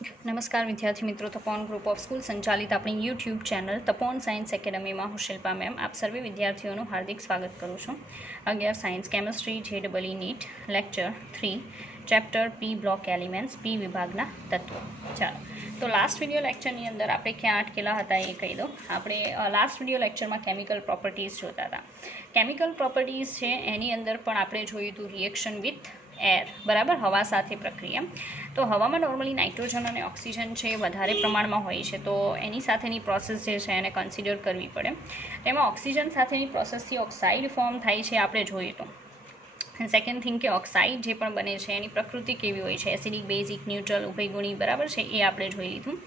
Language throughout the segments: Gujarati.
નમસ્કાર વિદ્યાર્થી મિત્રો, તપોન ગ્રુપ ઓફ સ્કૂલ સંચાલિત આપણી યુટ્યુબ ચેનલ તપોન સાયન્સ એકેડમીમાં હું શિલ્પા મેમ આપ સર્વે વિદ્યાર્થીઓનું હાર્દિક સ્વાગત કરું છું. 11 science chemistry JEE NEET lecture 3 chapter P block elements P વિભાગના તત્વો. ચાલો, તો લાસ્ટ વિડીયો લેક્ચરની અંદર આપણે ક્યાં અટકેલા હતા એ કહી દો. આપણે લાસ્ટ વિડીયો લેક્ચરમાં કેમિકલ પ્રોપર્ટીઝ જોતા હતા. કેમિકલ પ્રોપર્ટીઝ છે એની અંદર પણ આપણે જોયું હતું રિએક્શન વિથ એર, બરાબર, હવા સાથે પ્રક્રિયા. તો હવામાં નોર્મલી નાઇટ્રોજન અને ઓક્સિજન છે વધારે પ્રમાણમાં હોય છે, તો એની સાથેની પ્રોસેસ જે છે એને કન્સિડર કરવી પડે. એમાં ઓક્સિજન સાથેની પ્રોસેસથી ઓક્સાઇડ ફોર્મ થાય છે આપણે જોઈએ તો. સેકન્ડ થિંગ કે ઓક્સાઇડ જે પણ બને છે એની પ્રકૃતિ કેવી હોય છે, એસિડિક, બેઝિક, ન્યુટ્રલ, ઉભયગુણી, બરાબર છે, એ આપણે જોઈ લીધું.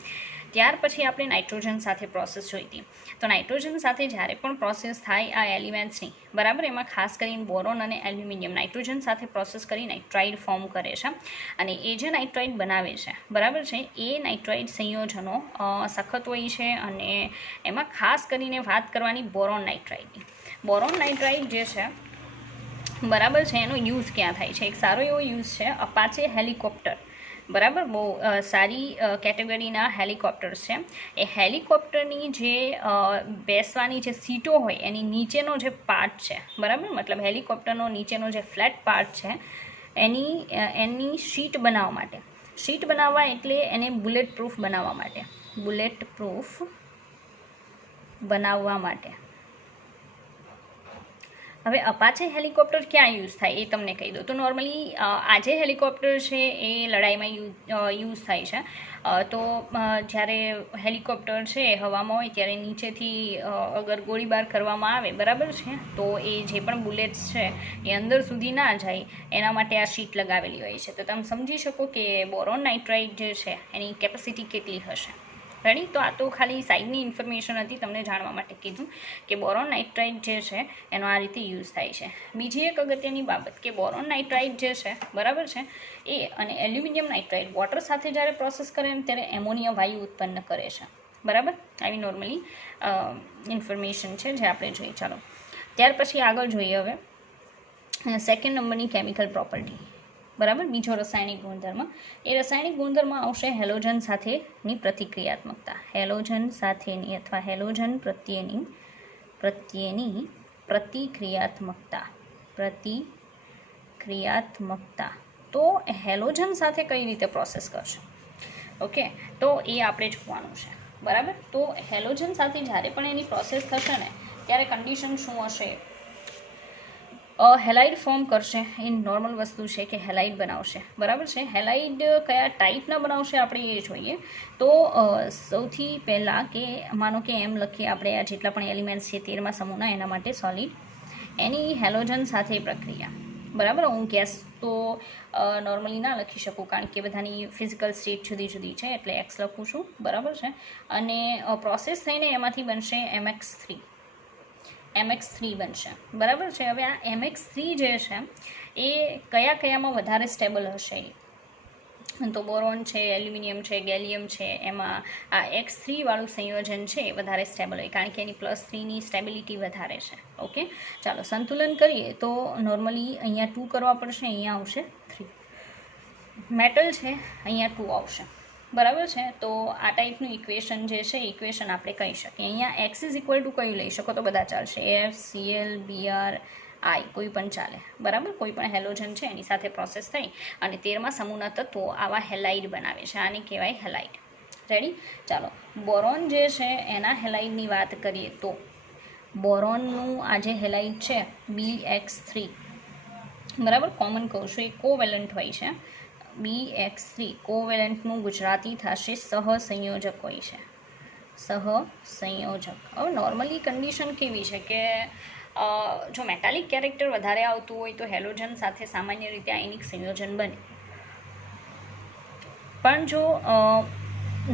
ત્યાર પછી આપણે નાઇટ્રોજન સાથે પ્રોસેસ જોઈ હતી. તો નાઇટ્રોજન સાથે જ્યારે પણ પ્રોસેસ થાય આ એલિમેન્ટ્સની, બરાબર, એમાં ખાસ કરીને બોરોન અને એલ્યુમિનિયમ નાઇટ્રોજન સાથે પ્રોસેસ કરી નાઇટ્રાઇડ ફોર્મ કરે છે. અને એ જે નાઇટ્રાઇડ બનાવે છે, બરાબર છે, એ નાઇટ્રાઇડ સંયોજનો સખત હોય છે. અને એમાં ખાસ કરીને વાત કરવાની બોરોન નાઇટ્રાઇડની. બોરોન નાઇટ્રાઇડ જે છે, બરાબર છે, એનો યુઝ ક્યાં થાય છે? એક સારો એવો યુઝ છે અપાચે હેલિકોપ્ટર, બરાબર, બહુ સારી કેટેગરીના હેલિકોપ્ટર્સ છે. એ હેલિકોપ્ટરની જે બેસવાની જે સીટો હોય એની નીચેનો જે પાર્ટ છે, બરાબર, મતલબ હેલિકોપ્ટરનો નીચેનો જે ફ્લેટ પાર્ટ છે એની શીટ બનાવવા માટે, શીટ બનાવવા એટલે એને બુલેટ પ્રૂફ બનાવવા માટે, બુલેટ પ્રૂફ બનાવવા માટે. હવે અપાચે હેલિકોપ્ટર ક્યાં યુઝ થાય એ તમને કહી દો. તો નોર્મલી આ જે હેલિકોપ્ટર છે એ લડાઈમાં યુઝ થાય છે. તો જ્યારે હેલિકોપ્ટર છે હવામાં હોય ત્યારે નીચેથી અગર ગોળીબાર કરવામાં આવે, બરાબર છે, તો એ જે પણ બુલેટ્સ છે એ અંદર સુધી ના જાય એના માટે આ શીટ લગાવેલી હોય છે. તો તમે સમજી શકો કે બોરોન નાઇટ્રાઇડ જે છે એની કેપેસિટી કેટલી હશે. રેડી? તો આ તો ખાલી સાઇડની ઇન્ફોર્મેશન હતી, તમને જાણવા માટે કીધું કે બોરોન નાઇટ્રાઇડ જે છે એનો આ રીતે યુઝ થાય છે. બીજી એક અગત્યની બાબત કે બોરોન નાઇટ્રાઇડ જે છે, બરાબર છે, એ અને એલ્યુમિનિયમ નાઇટ્રાઇડ વોટર સાથે જ્યારે પ્રોસેસ કરે ને ત્યારે એમોનિયા વાયુ ઉત્પન્ન કરે છે, બરાબર. આવી નોર્મલી ઇન્ફોર્મેશન છે જે આપણે જોઈએ. ચાલો, ત્યાર પછી આગળ જોઈએ. હવે સેકન્ડ નંબરની કેમિકલ પ્રોપર્ટી, બરાબર, બીજો રાસાયણિક ગુણધર્મ. એ રાસાયણિક ગુણધર્મ આવશે હેલોજન સાથેની પ્રતિક્રિયાત્મકતા. હેલોજન સાથેની અથવા હેલોજન પ્રત્યેની પ્રતિક્રિયાત્મકતા. તો હેલોજન સાથે કઈ રીતે પ્રોસેસ કરશે? ઓકે, તો એ આપણે જોવાનું છે, બરાબર. તો હેલોજન સાથે જ્યારે પણ એની પ્રોસેસ થશે ને ત્યારે કન્ડિશન શું હશે? હેલાઇડ ફોર્મ કરશે. એ નોર્મલ વસ્તુ છે કે હેલાઇડ બનાવશે, બરાબર છે. હેલાઇડ કયા ટાઈપના બનાવશે આપણે એ જોઈએ. તો સૌથી પહેલાં કે માનો કે એમ લખીએ આપણે આ જેટલા પણ એલિમેન્ટ્સ છે 13મા સમૂહના, એના માટે સોલિડ, એની હેલોજન સાથે પ્રક્રિયા, બરાબર. હું ગેસ તો નોર્મલી ના લખી શકું કારણ કે બધાની ફિઝિકલ સ્ટેટ જુદી જુદી છે, એટલે એક્સ લખું છું, બરાબર છે. અને પ્રોસેસ થઈને એમાંથી બનશે MX3 બનશે, બરાબર છે. હવે આ MX3 જે છે એ કયામાં વધારે સ્ટેબલ હશે? તો બોરોન છે, એલ્યુમિનિયમ છે, ગેલિયમ છે, એમાં આ X3 વાળું સંયોજન છે એ વધારે સ્ટેબલ હોય કારણ કે એની +3ની સ્ટેબિલિટી વધારે છે. ઓકે, ચાલો સંતુલન કરીએ તો નોર્મલી અહીંયા 2 કરવા પડશે, અહીંયા આવશે 3. મેટલ છે, અહીંયા 2 આવશે, બરાબર છે. તો આ ટાઈપનું ઇક્વેશન જે છે ઇક્વેશન આપણે કહી શકીએ. અહીંયા X ઇઝ ઇક્વલ ટુ કયું લઈ શકો તો બધા ચાલશે, FCl Br I કોઈ પણ ચાલે, બરાબર. કોઈ પણ હેલોજન છે એની સાથે પ્રોસેસ થઈ અને 13મા સમૂહના તત્વો આવા હેલાઇડ બનાવે છે. આને કહેવાય હેલાઇડ. રેડી? ચાલો, બોરોન જે છે એના હેલાઇડની વાત કરીએ તો બોરોનનું આ જે હેલાઇડ છે BX3, બરાબર, કોમન કહું છું, એ કોવેલન્ટ હોય છે. BX3 કોવેલન્ટનું ગુજરાતી થશે સહસંયોજક હોય છે, સહસંયોજક. હવે નોર્મલી કન્ડિશન કેવી છે કે જો મેટાલિક કેરેક્ટર વધારે આવતું હોય તો હેલોજન સાથે સામાન્ય રીતે આયનિક સંયોજન બને. પણ જો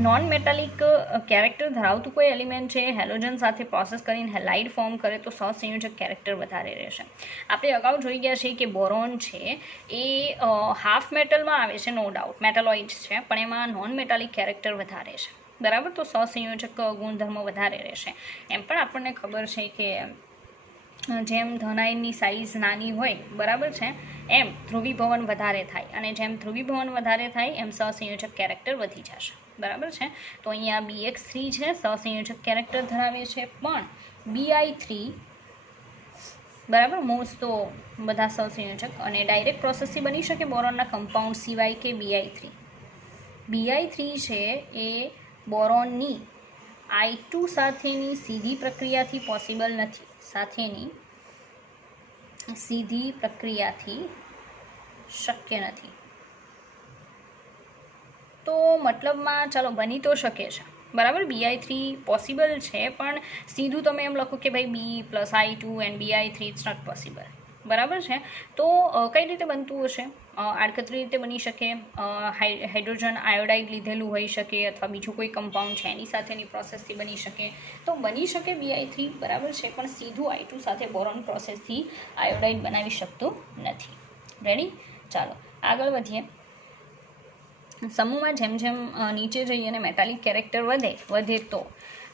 નોન મેટાલિક કેરેક્ટર ધરાવતું કોઈ એલિમેન્ટ છે હેલોજન સાથે પ્રોસેસ કરીને હેલાઇડ ફોર્મ કરે તો સહસંયોજક કેરેક્ટર વધારે રહેશે. આપણે અગાઉ જોઈ ગયા છીએ કે બોરોન છે એ હાફ મેટલમાં આવે છે, નો ડાઉટ મેટાલોઇડ્સ છે, પણ એમાં નોન મેટાલિક કેરેક્ટર વધારે છે, બરાબર. તો સહસંયોજક ગુણધર્મો વધારે રહેશે. એમ પણ આપણને ખબર છે કે જેમ ધનાયનની સાઇઝ નાની હોય, બરાબર છે, એમ ધ્રુવીભવન વધારે થાય, અને જેમ ધ્રુવીભવન વધારે થાય એમ સહસંયોજક કેરેક્ટર વધી જશે, બરાબર છે. તો અહીંયા BX3 છે સહસંયોજક કેરેક્ટર ધરાવે છે, પણ BI3, બરાબર, મોસ્ટ તો બધા સહસંયોજક અને ડાયરેક્ટ પ્રોસેસથી બની શકે બોરોનના કમ્પાઉન્ડ સિવાય કે BI3 છે એ બોરોનની I2 સાથેની સીધી પ્રક્રિયાથી પોસિબલ નથી, સીધી પ્રક્રિયાથી શક્ય નથી. તો મતલબમાં ચાલો બની તો શકે છે, બરાબર, BI3 પોસિબલ છે, પણ સીધું તમે એમ લખો કે ભાઈ B + I2 and BI3 it's not possible, બરાબર છે. તો કઈ રીતે બનતું હશે? આડકતરી રીતે બની શકે, હાઇડ્રોજન આયોડાઇડ લીધેલું હોઈ શકે, અથવા બીજું કોઈ કમ્પાઉન્ડ છે એની સાથેની પ્રોસેસથી બની શકે. તો બની શકે BI3, બરાબર છે, પણ સીધું I2 સાથે બોરોન પ્રોસેસથી આયોડાઇડ બનાવી શકતું નથી. રેડી? ચાલો આગળ વધીએ. સમૂહમાં જેમ જેમ નીચે જઈએ અને મેટાલિક કેરેક્ટર વધે તો,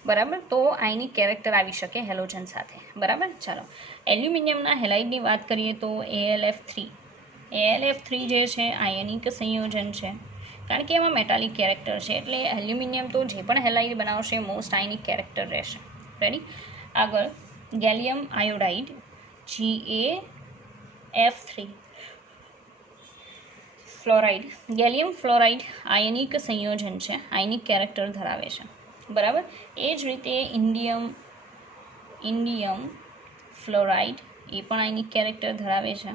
બરાબર, તો આયનિક કેરેક્ટર આવી શકે હેલોજન સાથે, બરાબર. ચાલો એલ્યુમિનિયમના હેલાઇડની વાત કરીએ તો AlF3 જે છે આયનિક સંયોજન છે, કારણ કે એમાં મેટાલિક કેરેક્ટર છે, એટલે એલ્યુમિનિયમ તો જે પણ હેલાઇડ બનાવશે મોસ્ટ આયનિક કેરેક્ટર રહેશે. રેડી? આગળ gallium iodide GaF3 fluoride, gallium fluoride ionic સંયોજન છે, આયનિક કેરેક્ટર ધરાવે છે, બરાબર. એ જ રીતે ઇન્ડિયમ ફ્લોરાઇડ એ પણ આયનિક કેરેક્ટર ધરાવે છે.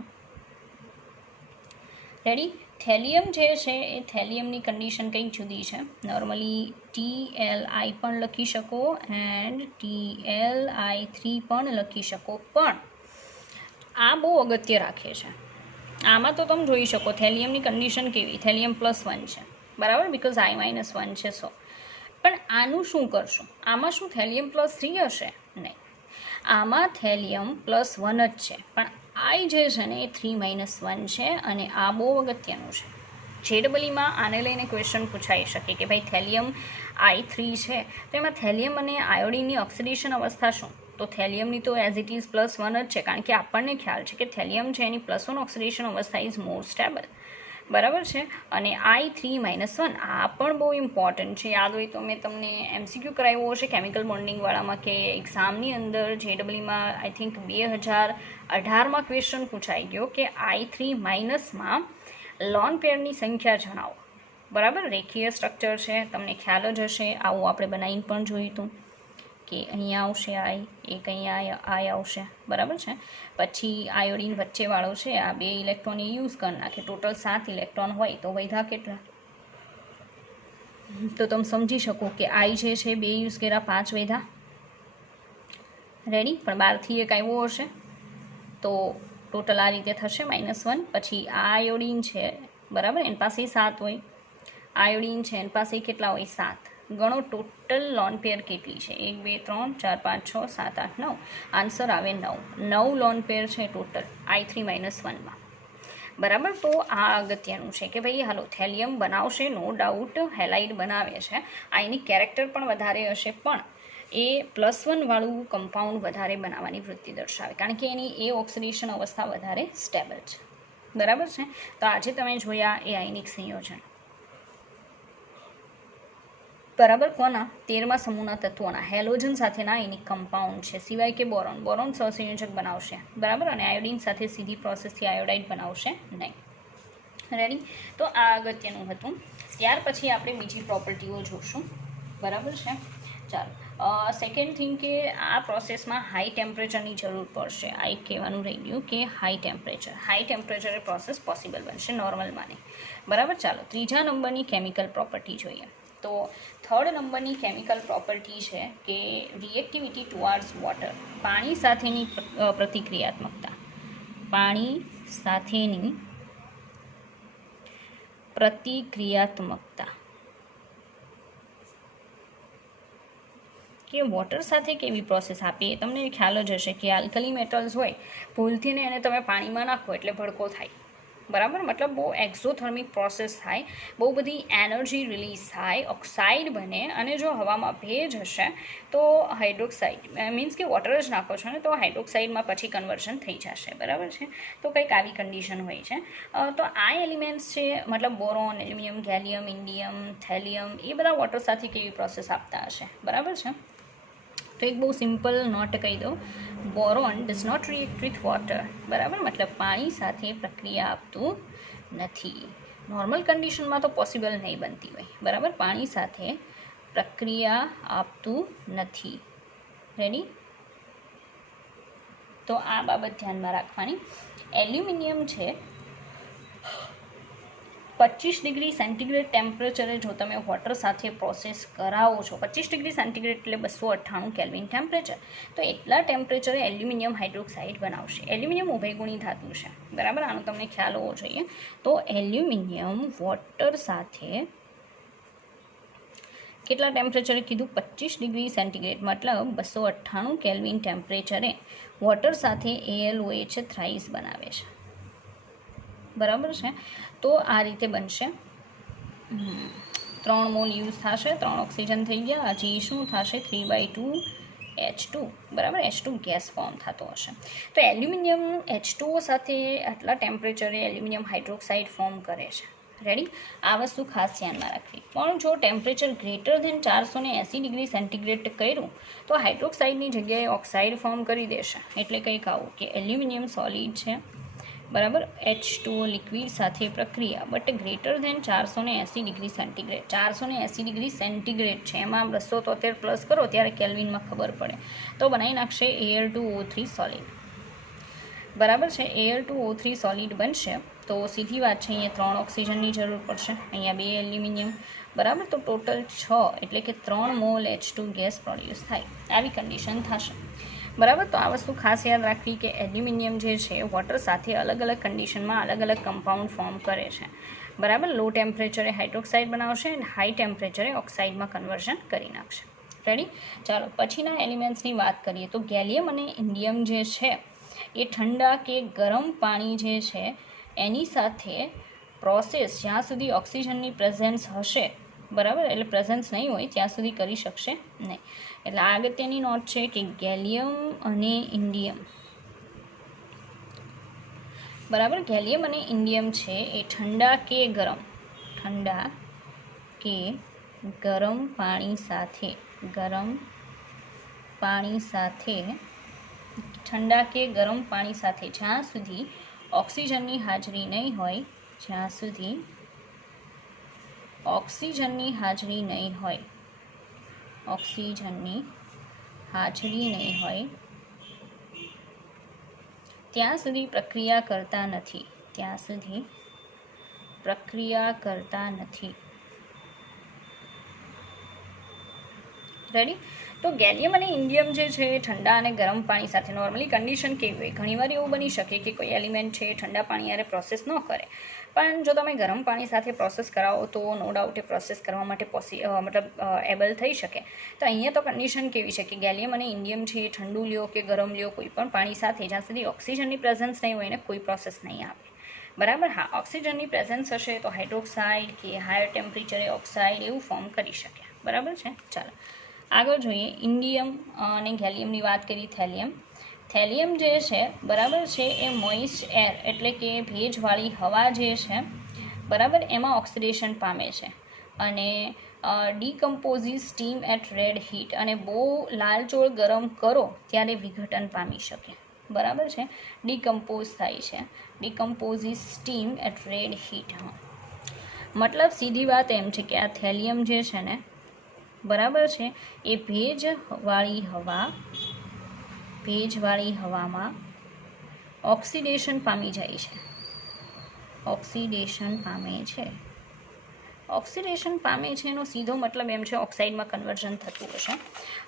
રેડી? થેલિયમ જે છે એ થેલિયમની કન્ડિશન કંઈક જુદી છે. નોર્મલી TLI પણ લખી શકો એન્ડ TLI3 પણ લખી શકો, પણ આ બહુ અગત્ય રાખે છે. આમાં તો તમે જોઈ શકો થેલિયમની કન્ડિશન કેવી, થેલિયમ +1 છે, બરાબર, બીકોઝ I -1 છે. પણ આનું શું કરશું? આમાં શું થેલિયમ +3 હશે? નહીં, આમાં થેલિયમ +1 જ છે, પણ I જે છે ને એ 3 - 1 છે, અને આ બહુ અગત્યનું છે. JEEમાં આને લઈને ક્વેશ્ચન પૂછાઈ શકે કે ભાઈ થેલિયમ I3 છે, તો એમાં થેલિયમ અને આયોડિનની ઓક્સિડેશન અવસ્થા શું? તો થેલિયમની તો એઝ ઇટ ઇઝ +1 જ છે, કારણ કે આપણને ખ્યાલ છે કે થેલિયમ છે એની +1 ઓક્સિડેશન અવસ્થા ઇઝ મોર સ્ટેબલ, બરાબર છે. અને I3 - 1 આ પણ બહુ ઇમ્પોર્ટન્ટ છે. યાદ હોય તો મેં તમને MCQ કરાવ્યો હશે કેમિકલ બોન્ડિંગવાળામાં, કે એક્ઝામની અંદર JEEમાં આઈ થિંક 2018માં ક્વેશ્ચન પૂછાઈ ગયો કે I3 માઇનસમાં લોન પેરની સંખ્યા જણાવો, બરાબર. રેખીય સ્ટ્રક્ચર છે, તમને ખ્યાલ જ હશે, આવું આપણે બનાવીને પણ જોયું હતું કે અહીંયા આવશે I, એક અહીંયા I આવશે, બરાબર છે. પછી આયોડિન વચ્ચેવાળો છે, આ 2 ઇલેક્ટ્રોન એ યુઝ કરી નાખે, ટોટલ 7 ઇલેક્ટ્રોન હોય તો વધ્યા કેટલા? તો તમે સમજી શકો કે I જે છે 2 યુઝ કર્યા, 5 વધ્યા. રેડી? પણ 12થી એક આવ્યો હશે, તો ટોટલ આ રીતે થશે -1. પછી આ આયોડિન છે, બરાબર, એની પાસે 7 હોય, આયોડિન છે એની પાસે કેટલા હોય? 7. ગણો ટોટલ લોન પેર કેટલી છે? 1 2 3 4 5 6 7 8 9. આન્સર આવે 9 લોન પેર છે ટોટલ I3 - 1માં, બરાબર. તો આ અગત્યનું છે કે ભાઈ હાલો થેલિયમ બનાવશે, નો ડાઉટ હેલાઇડ બનાવે છે, આયનિક કેરેક્ટર પણ વધારે હશે, પણ એ +1 વાળું કમ્પાઉન્ડ વધારે બનાવવાની વૃત્તિ દર્શાવે, કારણ કે એની એ ઓક્સિડેશન અવસ્થા વધારે સ્ટેબલ છે, બરાબર છે. તો આજે તમે જોયા એ આયનિક સંયોજન, બરાબર, કોના? 13મા સમૂહના તત્વોના હેલોજન સાથેના આયનિક કમ્પાઉન્ડ છે, સિવાય કે બોરોન સહસંયોજક બનાવશે, બરાબર, અને આયોડિન સાથે સીધી પ્રોસેસથી આયોડાઇડ બનાવશે નહીં. રેડી? તો આ અગત્યનું હતું. ત્યાર પછી આપણે બીજી પ્રોપર્ટીઓ જોશું, બરાબર છે. ચાલો, સેકન્ડ થિંગ કે આ પ્રોસેસમાં હાઈ ટેમ્પરેચરની જરૂર પડશે. આ એક કહેવાનું રહી ગયું કે હાઈ ટેમ્પરેચરે પ્રોસેસ પોસિબલ બનશે, નોર્મલમાં નહીં, બરાબર. ચાલો ત્રીજા નંબરની કેમિકલ પ્રોપર્ટી જોઈએ. તો 3rd નંબરની કેમિકલ પ્રોપર્ટી છે કે રિએક્ટિવિટી ટુવાર્ડ્સ વોટર, પાણી સાથેની પ્રતિક્રિયાત્મકતા, પાણી સાથેની પ્રતિક્રિયાત્મકતા, કે વોટર સાથે કેવી પ્રોસેસ આપીએ. તમને ખ્યાલ જ હશે કે આલ્કલી મેટલ્સ હોય, ભૂલથી ને એને તમે પાણીમાં નાખો એટલે ભડકો થાય, બરાબર, મતલબ બહુ એક્ઝોથર્મિક પ્રોસેસ થાય, બહુ બધી એનર્જી રિલીઝ થાય, ઓક્સાઇડ બને, અને જો હવામાં ભેજ હશે તો હાઇડ્રોક્સાઇડ મીન્સ કે વોટર જ નાખો છો ને તો હાઇડ્રોક્સાઇડમાં પછી કન્વર્ઝન થઈ જશે. બરાબર છે, તો કંઈક આવી કન્ડિશન હોય છે. તો આ એલિમેન્ટ્સ છે, મતલબ boron, aluminium, gallium, indium, thallium, એ બધા વોટર સાથે કેવી પ્રોસેસ આપતા હશે. બરાબર છે, તો એક બહુ સિમ્પલ નોટ કહી દઉં, boron does not react with water. બરાબર, મતલબ પાણી સાથે પ્રક્રિયા આપતું નથી. નોર્મલ કન્ડિશનમાં તો પોસિબલ નહીં બનતી હોય. બરાબર, પાણી સાથે પ્રક્રિયા આપતું નથી. રેડી, તો આ બાબત ધ્યાનમાં રાખવાની. એલ્યુમિનિયમ છે 25 ડિગ્રી સેન્ટીગ્રેડ ટેમ્પરેચરે જો તમે વોટર સાથે પ્રોસેસ કરાવો છો, 25 ડિગ્રી સેન્ટીગ્રેડ એટલે 298 કેલ્વિન ટેમ્પરેચર, તો એટલા ટેમ્પરેચરે એલ્યુમિનિયમ હાઇડ્રોક્સાઇડ બનાવશે. એલ્યુમિનિયમ ઉભયગુણી ધાતુ છે. બરાબર, આનો તમને ખ્યાલ હોવો જોઈએ. તો એલ્યુમિનિયમ વોટર સાથે કેટલા ટેમ્પરેચરે કીધું? 25 ડિગ્રી સેન્ટીગ્રેડ, મતલબ 298 કેલ્વિન ટેમ્પરેચરે વોટર સાથે AlOH થ્રાઇસ બનાવે છે. બરાબર છે, તો આ રીતે બનશે. 3 મોલ યુઝ થશે, 3 ઓક્સિજન થઈ ગયા. હજી શું થશે? 3/2 H2. બરાબર, H2 ગેસ ફોર્મ થતો હશે. તો એલ્યુમિનિયમ H2O સાથે આટલા ટેમ્પરેચરે એલ્યુમિનિયમ હાઇડ્રોક્સાઇડ ફોર્મ કરે છે. રેડી, આ વસ્તુ ખાસ ધ્યાનમાં રાખવી. પણ જો temperature greater than 480 degree centigrade કર્યું તો હાઇડ્રોક્સાઇડની જગ્યાએ ઓક્સાઇડ ફોર્મ કરી દેશે. એટલે કંઈક આવું કે એલ્યુમિનિયમ સોલિડ છે, બરાબર, H2O લિક્વિડ સાથે પ્રક્રિયા, but greater than 480 degree centigrade. 480 degree centigrade છે, એમાં 273 પ્લસ કરો ત્યારે કેલ્વિનમાં ખબર પડે, તો બનાવી નાખશે Al2O3 સોલિડ. બરાબર છે, Al2O3 સોલિડ બનશે. તો સીધી વાત છે, અહીંયા 3 ઓક્સિજનની જરૂર પડશે, અહીંયા 2 એલ્યુમિનિયમ. બરાબર, તો ટોટલ 6, એટલે કે 3 મોલ H2 ગેસ પ્રોડ્યુસ થાય. આવી કન્ડિશન થશે. બરાબર, તો આ વસ્તુ ખાસ યાદ રાખવી કે એલ્યુમિનિયમ જે છે વોટર સાથે અલગ અલગ કન્ડિશનમાં અલગ અલગ કમ્પાઉન્ડ ફોર્મ કરે છે. બરાબર, લો ટેમ્પરેચરે હાઇડ્રોક્સાઇડ બનાવશે અને હાઈ ટેમ્પરેચરે ઓક્સાઇડમાં કન્વર્ઝન કરી નાખશે. રેડી, ચાલો પછીના એલિમેન્ટ્સની વાત કરીએ. તો ગેલિયમ અને ઇન્ડિયમ જે છે એ ઠંડા કે ગરમ પાણી જે છે એની સાથે પ્રોસેસ જ્યાં સુધી ઓક્સિજનની પ્રેઝન્સ હશે, બરાબર, એટલે પ્રેઝન્સ નહીં હોય ત્યાં સુધી કરી શકશે નહીં. એટલે આ અગત્યની નોટ છે કે ગેલિયમ અને ઇન્ડિયમ, બરાબર, ગેલિયમ અને ઇન્ડિયમ છે એ ઠંડા કે ગરમ પાણી સાથે ઠંડા કે ગરમ પાણી સાથે જ્યાં સુધી ઓક્સિજનની હાજરી નહીં હોય ત્યાં સુધી પ્રક્રિયા કરતા નથી. રેડી, તો ગેલિયમ અને ઇન્ડિયમ જે છે ઠંડા અને ગરમ પાણી સાથે નોર્મલી કન્ડિશન કેવી હોય? ઘણીવાર એવું બની શકે કે કોઈ એલિમેન્ટ છે ઠંડા પાણી યારે પ્રોસેસ ન કરે, પણ જો તમે ગરમ પાણી સાથે પ્રોસેસ કરાવો તો નો ડાઉટ એ પ્રોસેસ કરવા માટે એબલ થઈ શકે. તો અહીંયા તો કન્ડિશન કેવી છે કે ગેલિયમ અને ઇન્ડિયમ છે ઠંડુ લ્યો કે ગરમ લ્યો, કોઈ પણ પાણી સાથે જ્યાં સુધી ઓક્સિજનની પ્રેઝન્સ નહીં હોય ને કોઈ પ્રોસેસ નહીં આવે. બરાબર, હા, ઓક્સિજનની પ્રેઝન્સ હશે તો હાઇડ્રોક્સાઇડ કે હાયર ટેમ્પરેચરે ઓક્સાઇડ એવું ફોર્મ કરી શકે. બરાબર છે, ચાલો આગળ જોઈએ. ઇન્ડિયમ અને ગેલિયમની વાત કરી. થેલિયમ જે છે, બરાબર છે, એ મોઇસ્ટ એર એટલે કે ભેજવાળી હવા જે છે, બરાબર, એમાં ઓક્સિડેશન પામે છે અને ડીકમ્પોઝિસ સ્ટીમ એટ રેડ હીટ, અને બહુ લાલચોળ ગરમ કરો ત્યારે વિઘટન પામી શકે. બરાબર છે, ડીકમ્પોઝ થાય છે, ડીકમ્પોઝિસ સ્ટીમ એટ રેડ હીટ. મતલબ સીધી વાત એમ છે કે આ થેલિયમ જે છે ને, બરાબર છે, એ ભેજવાળી હવામાં ઓક્સિડેશન પામી જાય છે. ઓક્સિડેશન પામે છે એનો સીધો મતલબ એમ છે ઓક્સાઇડમાં કન્વર્ઝન થતું હશે.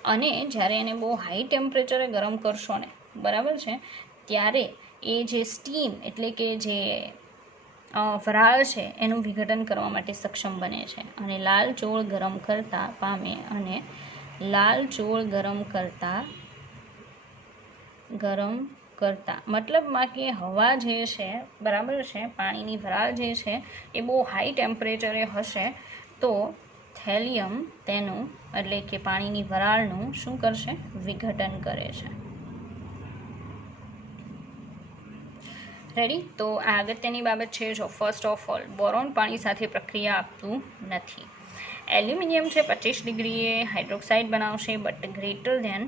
અને જ્યારે એને બહુ હાઈ ટેમ્પરેચરે ગરમ કરશો ને, બરાબર છે, ત્યારે એ જે સ્ટીમ એટલે કે જે વરાળ છે એનું વિઘટન કરવા માટે સક્ષમ બને છે અને લાલચોળ ગરમ કરતા કરતાં, મતલબમાં કે હવા જે છે બરાબર છે, પાણીની વરાળ જે છે એ બહુ હાઈ ટેમ્પરેચરે હશે તો થેલિયમ તેનું એટલે કે પાણીની વરાળનું શું કરશે? વિઘટન કરે છે. રેડી? તો આ અગત્યની બાબત છે. જો ફર્સ્ટ ઓફ ઓલ બોરોન પાણી સાથે પ્રક્રિયા આપતું નથી. એલ્યુમિનિયમ છે 25 ડિગ્રીએ હાઇડ્રોક્સાઇડ બનાવશે, but greater than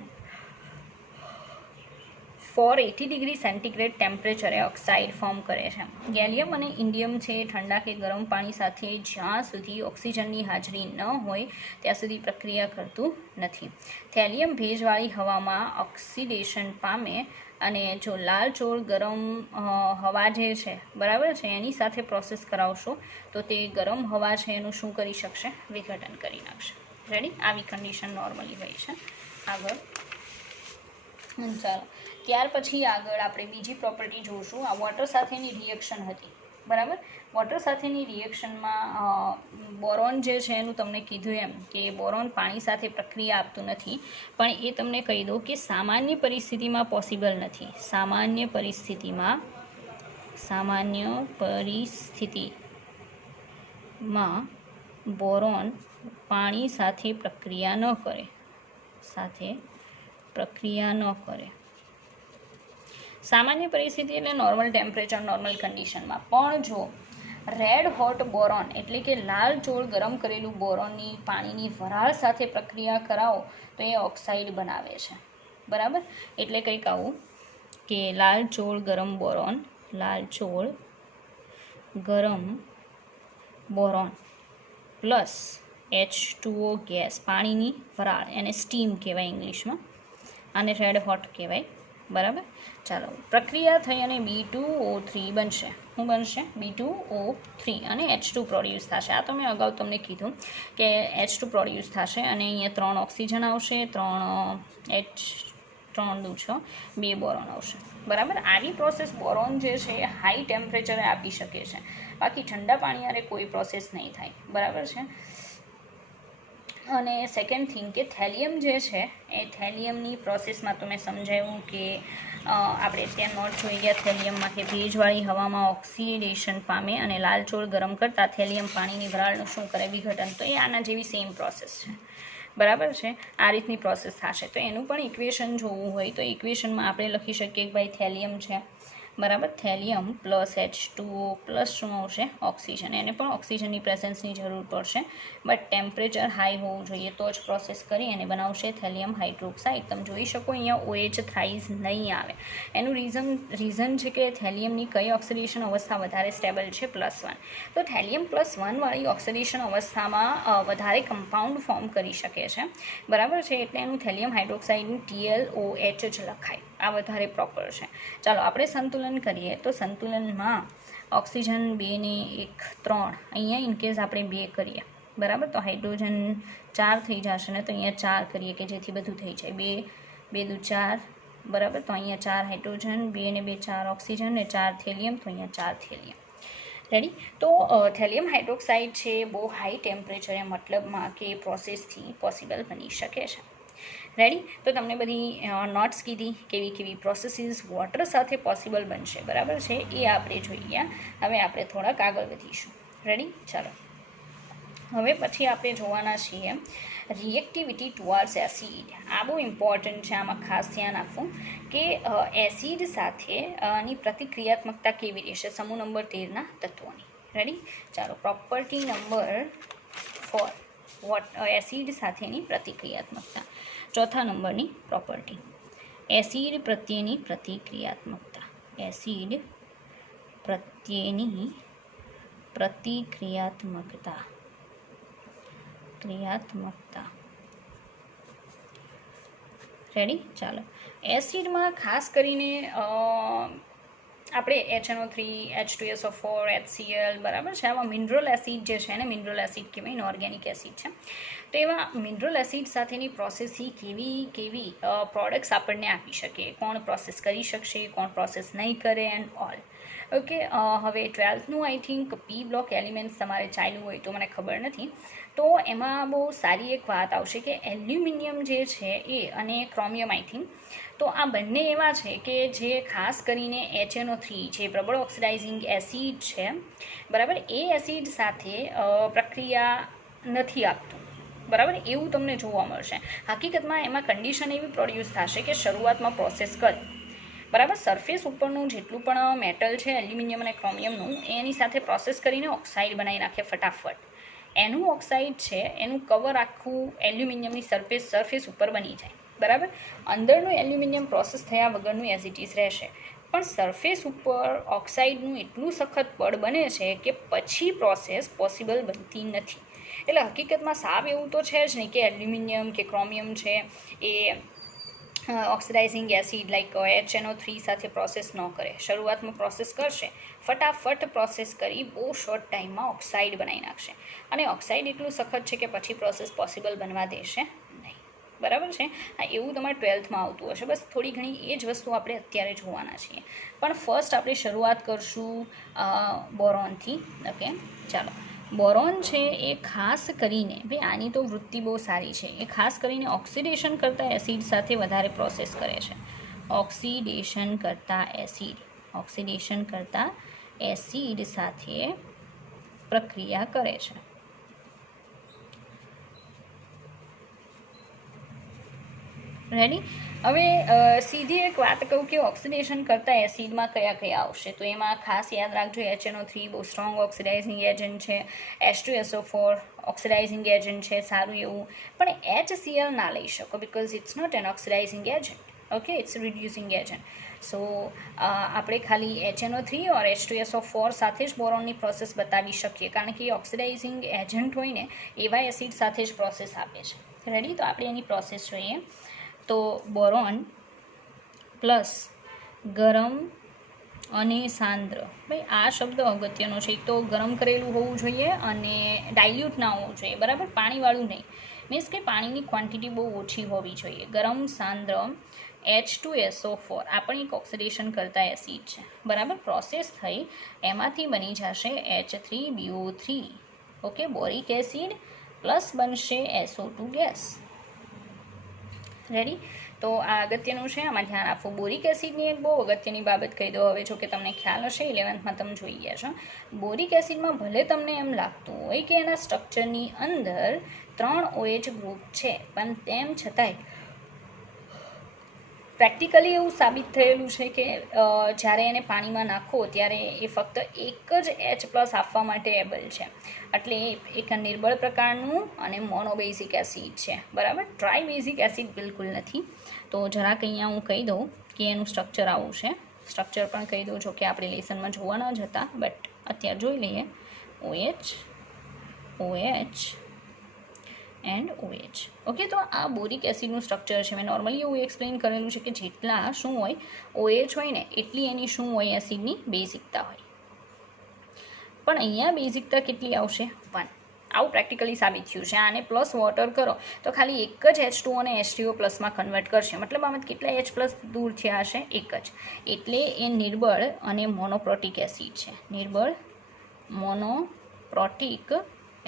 480 degree centigrade ટેમ્પરેચરે ઓક્સાઇડ ફોર્મ કરે છે. ગેલિયમ અને ઇન્ડિયમ છે ઠંડા કે ગરમ પાણી સાથે જ્યાં સુધી ઓક્સિજનની હાજરી ન હોય ત્યાં સુધી પ્રક્રિયા કરતું નથી. થેલિયમ ભેજવાળી હવામાં ઓક્સિડેશન પામે અને જો લાલચોળ ગરમ હવા જે છે બરાબર છે એની સાથે પ્રોસેસ કરાવશો તો તે ગરમ હવા છે એનું શું કરી શકશે? વિઘટન કરી નાખશે. રેડી? આવી કન્ડિશન નોર્મલી હોય છે. આગળ ચાલો, ત્યાર પછી આગળ આપણે બીજી પ્રોપર્ટી જોઈશું. આ વોટર સાથેની રિએક્શન હતી બરાબર. વોટર સાથેની રિએક્શનમાં બોરોન જે છે એનું તમને કીધું એમ કે બોરોન પાણી સાથે પ્રક્રિયા આપતું નથી, પણ એ તમને કહી દઉં કે સામાન્ય પરિસ્થિતિમાં પોસિબલ નથી. સામાન્ય પરિસ્થિતિમાં બોરોન પાણી સાથે પ્રક્રિયા ન કરે. સામાન્ય પરિસ્થિતિ એટલે નોર્મલ ટેમ્પરેચર, નોર્મલ કન્ડિશનમાં. પણ જો રેડ હોટ બોરોન એટલે કે લાલચોળ ગરમ કરેલું બોરોનની પાણીની વરાળ સાથે પ્રક્રિયા કરાવો તો એ ઓક્સાઇડ બનાવે છે બરાબર. એટલે કંઈક આવું કે લાલચોળ ગરમ બોરોન પ્લસ H2O ગેસ, પાણીની વરાળ, એને સ્ટીમ કહેવાય ઇંગ્લિશમાં, આને રેડ હોટ કહેવાય બરાબર. ચાલો, પ્રક્રિયા થઈ અને B2O3 બનશે. શું બનશે? B2O3 અને H2 પ્રોડ્યુસ થશે. આ તો મેં અગાઉ તમને કીધું કે H2 પ્રોડ્યુસ થશે અને અહીંયા 3 ઓક્સિજન આવશે, 3 2 બોરોન આવશે બરાબર. આવી પ્રોસેસ બોરોન જે છે એ હાઈ ટેમ્પરેચરે આપી શકે છે, બાકી ઠંડા પાણી આરે કોઈ પ્રોસેસ નહીં થાય બરાબર છે. અને સેકન્ડ થિંગ કે થેલિયમ જે છે એ થેલિયમની પ્રોસેસમાં તો મેં સમજાવ્યું કે આપણે ત્યાં નોટ જોઈ ગયા થેલિયમમાં કે ભેજવાળી હવામાં ઓક્સિડેશન પામે અને લાલચોળ ગરમ કરતાં થેલિયમ પાણીની વરાળનું શું કરે? વિઘટન. તો એ આના જેવી સેમ પ્રોસેસ છે બરાબર છે. આ રીતની પ્રોસેસ થશે. તો એનું પણ ઇક્વેશન જોવું હોય તો ઇક્વેશનમાં આપણે લખી શકીએ કે ભાઈ થેલિયમ છે બરાબર, થેલિયમ પ્લસ H2O પ્લસ શું આવશે? ઓક્સિજન. એને પણ ઓક્સિજનની પ્રેઝન્સની જરૂર પડશે, બટ ટેમ્પરેચર હાઈ હોવું જોઈએ તો જ પ્રોસેસ કરી અને બનાવશે થેલિયમ હાઇડ્રોક્સાઇડ. તમે જોઈ શકો અહીંયા OH થ્રાઇઝ નહીં આવે. એનું રીઝન છે કે થેલિયમની કઈ ઓક્સિડેશન અવસ્થા વધારે સ્ટેબલ છે? +1. તો થેલિયમ +1 વાળી ઓક્સિડેશન અવસ્થામાં વધારે કમ્પાઉન્ડ ફોર્મ કરી શકે છે બરાબર છે. એટલે એનું થેલિયમ હાઇડ્રોક્સાઇડનું TLOH જ લખાય. આ વધારે પ્રોપર છે. ચાલો આપણે સંતુલન કરીએ તો સંતુલનમાં ઓક્સિજન 2 ને 1 3, અહીંયા ઇનકેસ આપણે 2 કરીએ બરાબર તો હાઇડ્રોજન 4 થઈ જશે ને, તો અહીંયા 4 કરીએ કે જેથી બધું થઈ જાય. 2 2 4 બરાબર. તો અહીંયા 4 હાઇડ્રોજન, 2 ને 2 4 ઓક્સિજન ને 4 થેલિયમ, તો અહીંયા 4 થેલિયમ. રેડી? તો થેલિયમ હાઇડ્રોક્સાઇડ છે બહુ હાઈ ટેમ્પરેચરે મતલબમાં કે પ્રોસેસથી પોસિબલ બની શકે છે. રેડી? તો તમને બધી નોટ્સ કીધી કેવી પ્રોસેસીસ વોટર સાથે પોસિબલ બનશે બરાબર છે, એ આપણે જોઈ ગયા. હવે આપણે થોડાક આગળ વધીશું. રેડી? ચાલો, હવે પછી આપણે જોવાના છીએ રિએક્ટિવિટી ટુવાર્ડ્સ એસિડ. આ બહુ ઇમ્પોર્ટન્ટ છે. આમાં ખાસ ધ્યાન આપવું કે એસિડ સાથે ની પ્રતિક્રિયાત્મકતા કેવી રહેશે. સમૂહ નંબર 13ના તત્વોની. રેડી? ચાલો, પ્રોપર્ટી નંબર 4 એસિડ સાથેની પ્રતિક્રિયાત્મકતા. ચોથા નંબરની પ્રોપર્ટી એસિડ પ્રત્યેની પ્રતિક્રિયાત્મકતા. એસિડ પ્રત્યેની પ્રતિક્રિયાત્મકતા. રેડી? ચાલો, એસિડમાં ખાસ કરીને આપણે HNO3, H2SO4, HCl બરાબર છે, આવા મિનરલ એસિડ જે છે ને મિનરલ એસિડ કહેવાય, ઇનઓર્ગેનિક એસિડ છે. તો એવા મિનરલ એસિડ સાથેની પ્રોસેસથી કેવી પ્રોડક્ટ્સ આપણને આપી શકે, કોણ પ્રોસેસ કરી શકશે, કોણ પ્રોસેસ નહીં કરે એન્ડ ઓલ. ઓકે, હવે 12થનું I think P block elements તમારે ચાલ્યું હોય તો મને ખબર નથી, તો એમાં બહુ સારી એક વાત આવશે કે એલ્યુમિનિયમ જે છે એ અને ક્રોમિયમ આઈ થિંક તો આ બંને એવા છે કે જે ખાસ કરીને HNO3 જે પ્રબળ ઓક્સિડાઇઝિંગ એસિડ છે બરાબર, એ એસિડ સાથે પ્રક્રિયા નથી આપતું બરાબર, એવું તમને જોવા મળશે. હકીકતમાં એમાં કન્ડિશન એવી પ્રોડ્યુસ થશે કે શરૂઆતમાં પ્રોસેસ કરે બરાબર, સરફેસ ઉપરનું જેટલું પણ મેટલ છે એલ્યુમિનિયમ અને ક્રોમિયમનું એની સાથે પ્રોસેસ કરીને ઓક્સાઇડ બનાવી નાખે ફટાફટ. એનું ઓક્સાઇડ છે એનું કવર આખું એલ્યુમિનિયમની સરફેસ ઉપર બની જાય બરાબર. અંદરનું એલ્યુમિનિયમ પ્રોસેસ થયા વગરનું એઝ ઇટ ઇઝ રહેશે, પણ સરફેસ ઉપર ઓક્સાઇડનું એટલું સખત બળ બને છે કે પછી પ્રોસેસ પોસિબલ બનતી નથી. એટલે હકીકતમાં સાવ એવું તો છે જ નહીં કે એલ્યુમિનિયમ કે ક્રોમિયમ છે એ ઓક્સિડાઇઝિંગ એસિડ લાઇક HNO3 સાથે પ્રોસેસ ન કરે. શરૂઆતમાં પ્રોસેસ કરશે, ફટાફટ પ્રોસેસ કરી બહુ શોર્ટ ટાઈમમાં ઓક્સાઇડ બનાવી નાખશે, અને ઓક્સાઇડ એટલું સખત છે કે પછી પ્રોસેસ પોસિબલ બનવા દેશે નહીં બરાબર છે. હા, એવું તમારે 12થમાં આવતું હશે, બસ થોડી ઘણી એ જ વસ્તુ આપણે અત્યારે જોવાના છીએ. પણ ફર્સ્ટ આપણે શરૂઆત કરશું બોરોનથી. ઓકે, ચાલો. બોરોન છે એ ખાસ કરીને, ભાઈ આની તો વૃત્તિ બહુ સારી છે, એ ખાસ કરીને ઓક્સિડેશન કરતાં એસિડ સાથે વધારે પ્રોસેસ કરે છે. ઓક્સિડેશન કરતાં એસિડ સાથે પ્રક્રિયા કરે છે. રેડી. હવે સીધી એક વાત કહું કે ઓક્સિડેશન કરતાં એસિડમાં કયા કયા આવશે, તો એમાં ખાસ યાદ રાખજો HNO3 બહુ સ્ટ્રોંગ ઓક્સિડાઇઝિંગ એજન્ટ છે, H2SO4 ઓક્સિડાઇઝિંગ એજન્ટ છે સારું એવું, પણ HCl ના લઈ શકો because it's not an oxidising agent. Okay, it's reducing agent. So આપણે ખાલી HNO3 ઓર H2SO4 સાથે જ બોરોનની પ્રોસેસ બતાવી શકીએ, કારણ કે એ ઓક્સિડાઇઝિંગ એજન્ટ હોય ને એવા એસિડ સાથે જ પ્રોસેસ આપે છે. રેડી, તો આપણે એની પ્રોસેસ જોઈએ. તો બોરોન પ્લસ ગરમ અને સાંદ્ર, ભાઈ આ શબ્દ અગત્યનો છે. એક તો ગરમ કરેલું હોવું જોઈએ અને ડાયલ્યુટ ના હોવું જોઈએ બરાબર, પાણીવાળું નહીં, મીન્સ કે પાણીની ક્વોન્ટિટી બહુ ઓછી હોવી જોઈએ. ગરમ સાંદ્ર H2SO4 આ પણ એક ઓક્સિડેશન કરતા એસિડ છે બરાબર. પ્રોસેસ થઈ એમાંથી બની જશે H3BO3. Okay, boric acid plus બનશે SO2 ગેસ. રેડી, તો આ અગત્યનું છે, આમાં ધ્યાન આપવું. બોરિક એસિડની એક બહુ અગત્યની બાબત કહી દો હવે, જો કે તમને ખ્યાલ હશે 11થમાં તમે જોઈ ગયા છો. બોરિક એસિડમાં ભલે તમને એમ લાગતું હોય કે એના સ્ટ્રક્ચરની અંદર 3 OH ગ્રુપ છે, પણ તેમ છતાંય પ્રેક્ટિકલી એવું સાબિત થયેલું છે કે જ્યારે એને પાણીમાં નાખો ત્યારે એ ફક્ત એક જ H+ આપવા માટે એબલ છે. એટલે એક નિર્બળ પ્રકારનું અને મોનોબેઝિક એસિડ છે બરાબર. ટ્રાય બેઝિક એસિડ બિલકુલ નથી. તો જરાક અહીંયા હું કહી દઉં કે એનું સ્ટ્રક્ચર આવું છે. સ્ટ્રક્ચર પણ કહી દઉં, જો કે આપણે લેસનમાં જોવા ન જતા, બટ અત્યારે જોઈ લઈએ. OH and OH. ઓકે, તો આ બોરિક એસિડનું સ્ટ્રક્ચર છે. મેં નોર્મલી એવું એક્સપ્લેન કરેલું છે કે જેટલા શું હોય OH હોય ને એટલી એની શું હોય એસિડની બેઝિકતા હોય, પણ અહીંયા બેઝિકતા કેટલી આવશે 1. આવું પ્રેક્ટિકલી સાબિત થયું છે. આને પ્લસ વોટર કરો તો ખાલી એક જ H2O અને H3O+ માં કન્વર્ટ કરશે, મતલબ આમાં કેટલા H+ દૂર થયા હશે? એક જ. એટલે એ નિર્બળ અને મોનોપ્રોટિક એસિડ છે. નિર્બળ મોનોપ્રોટિક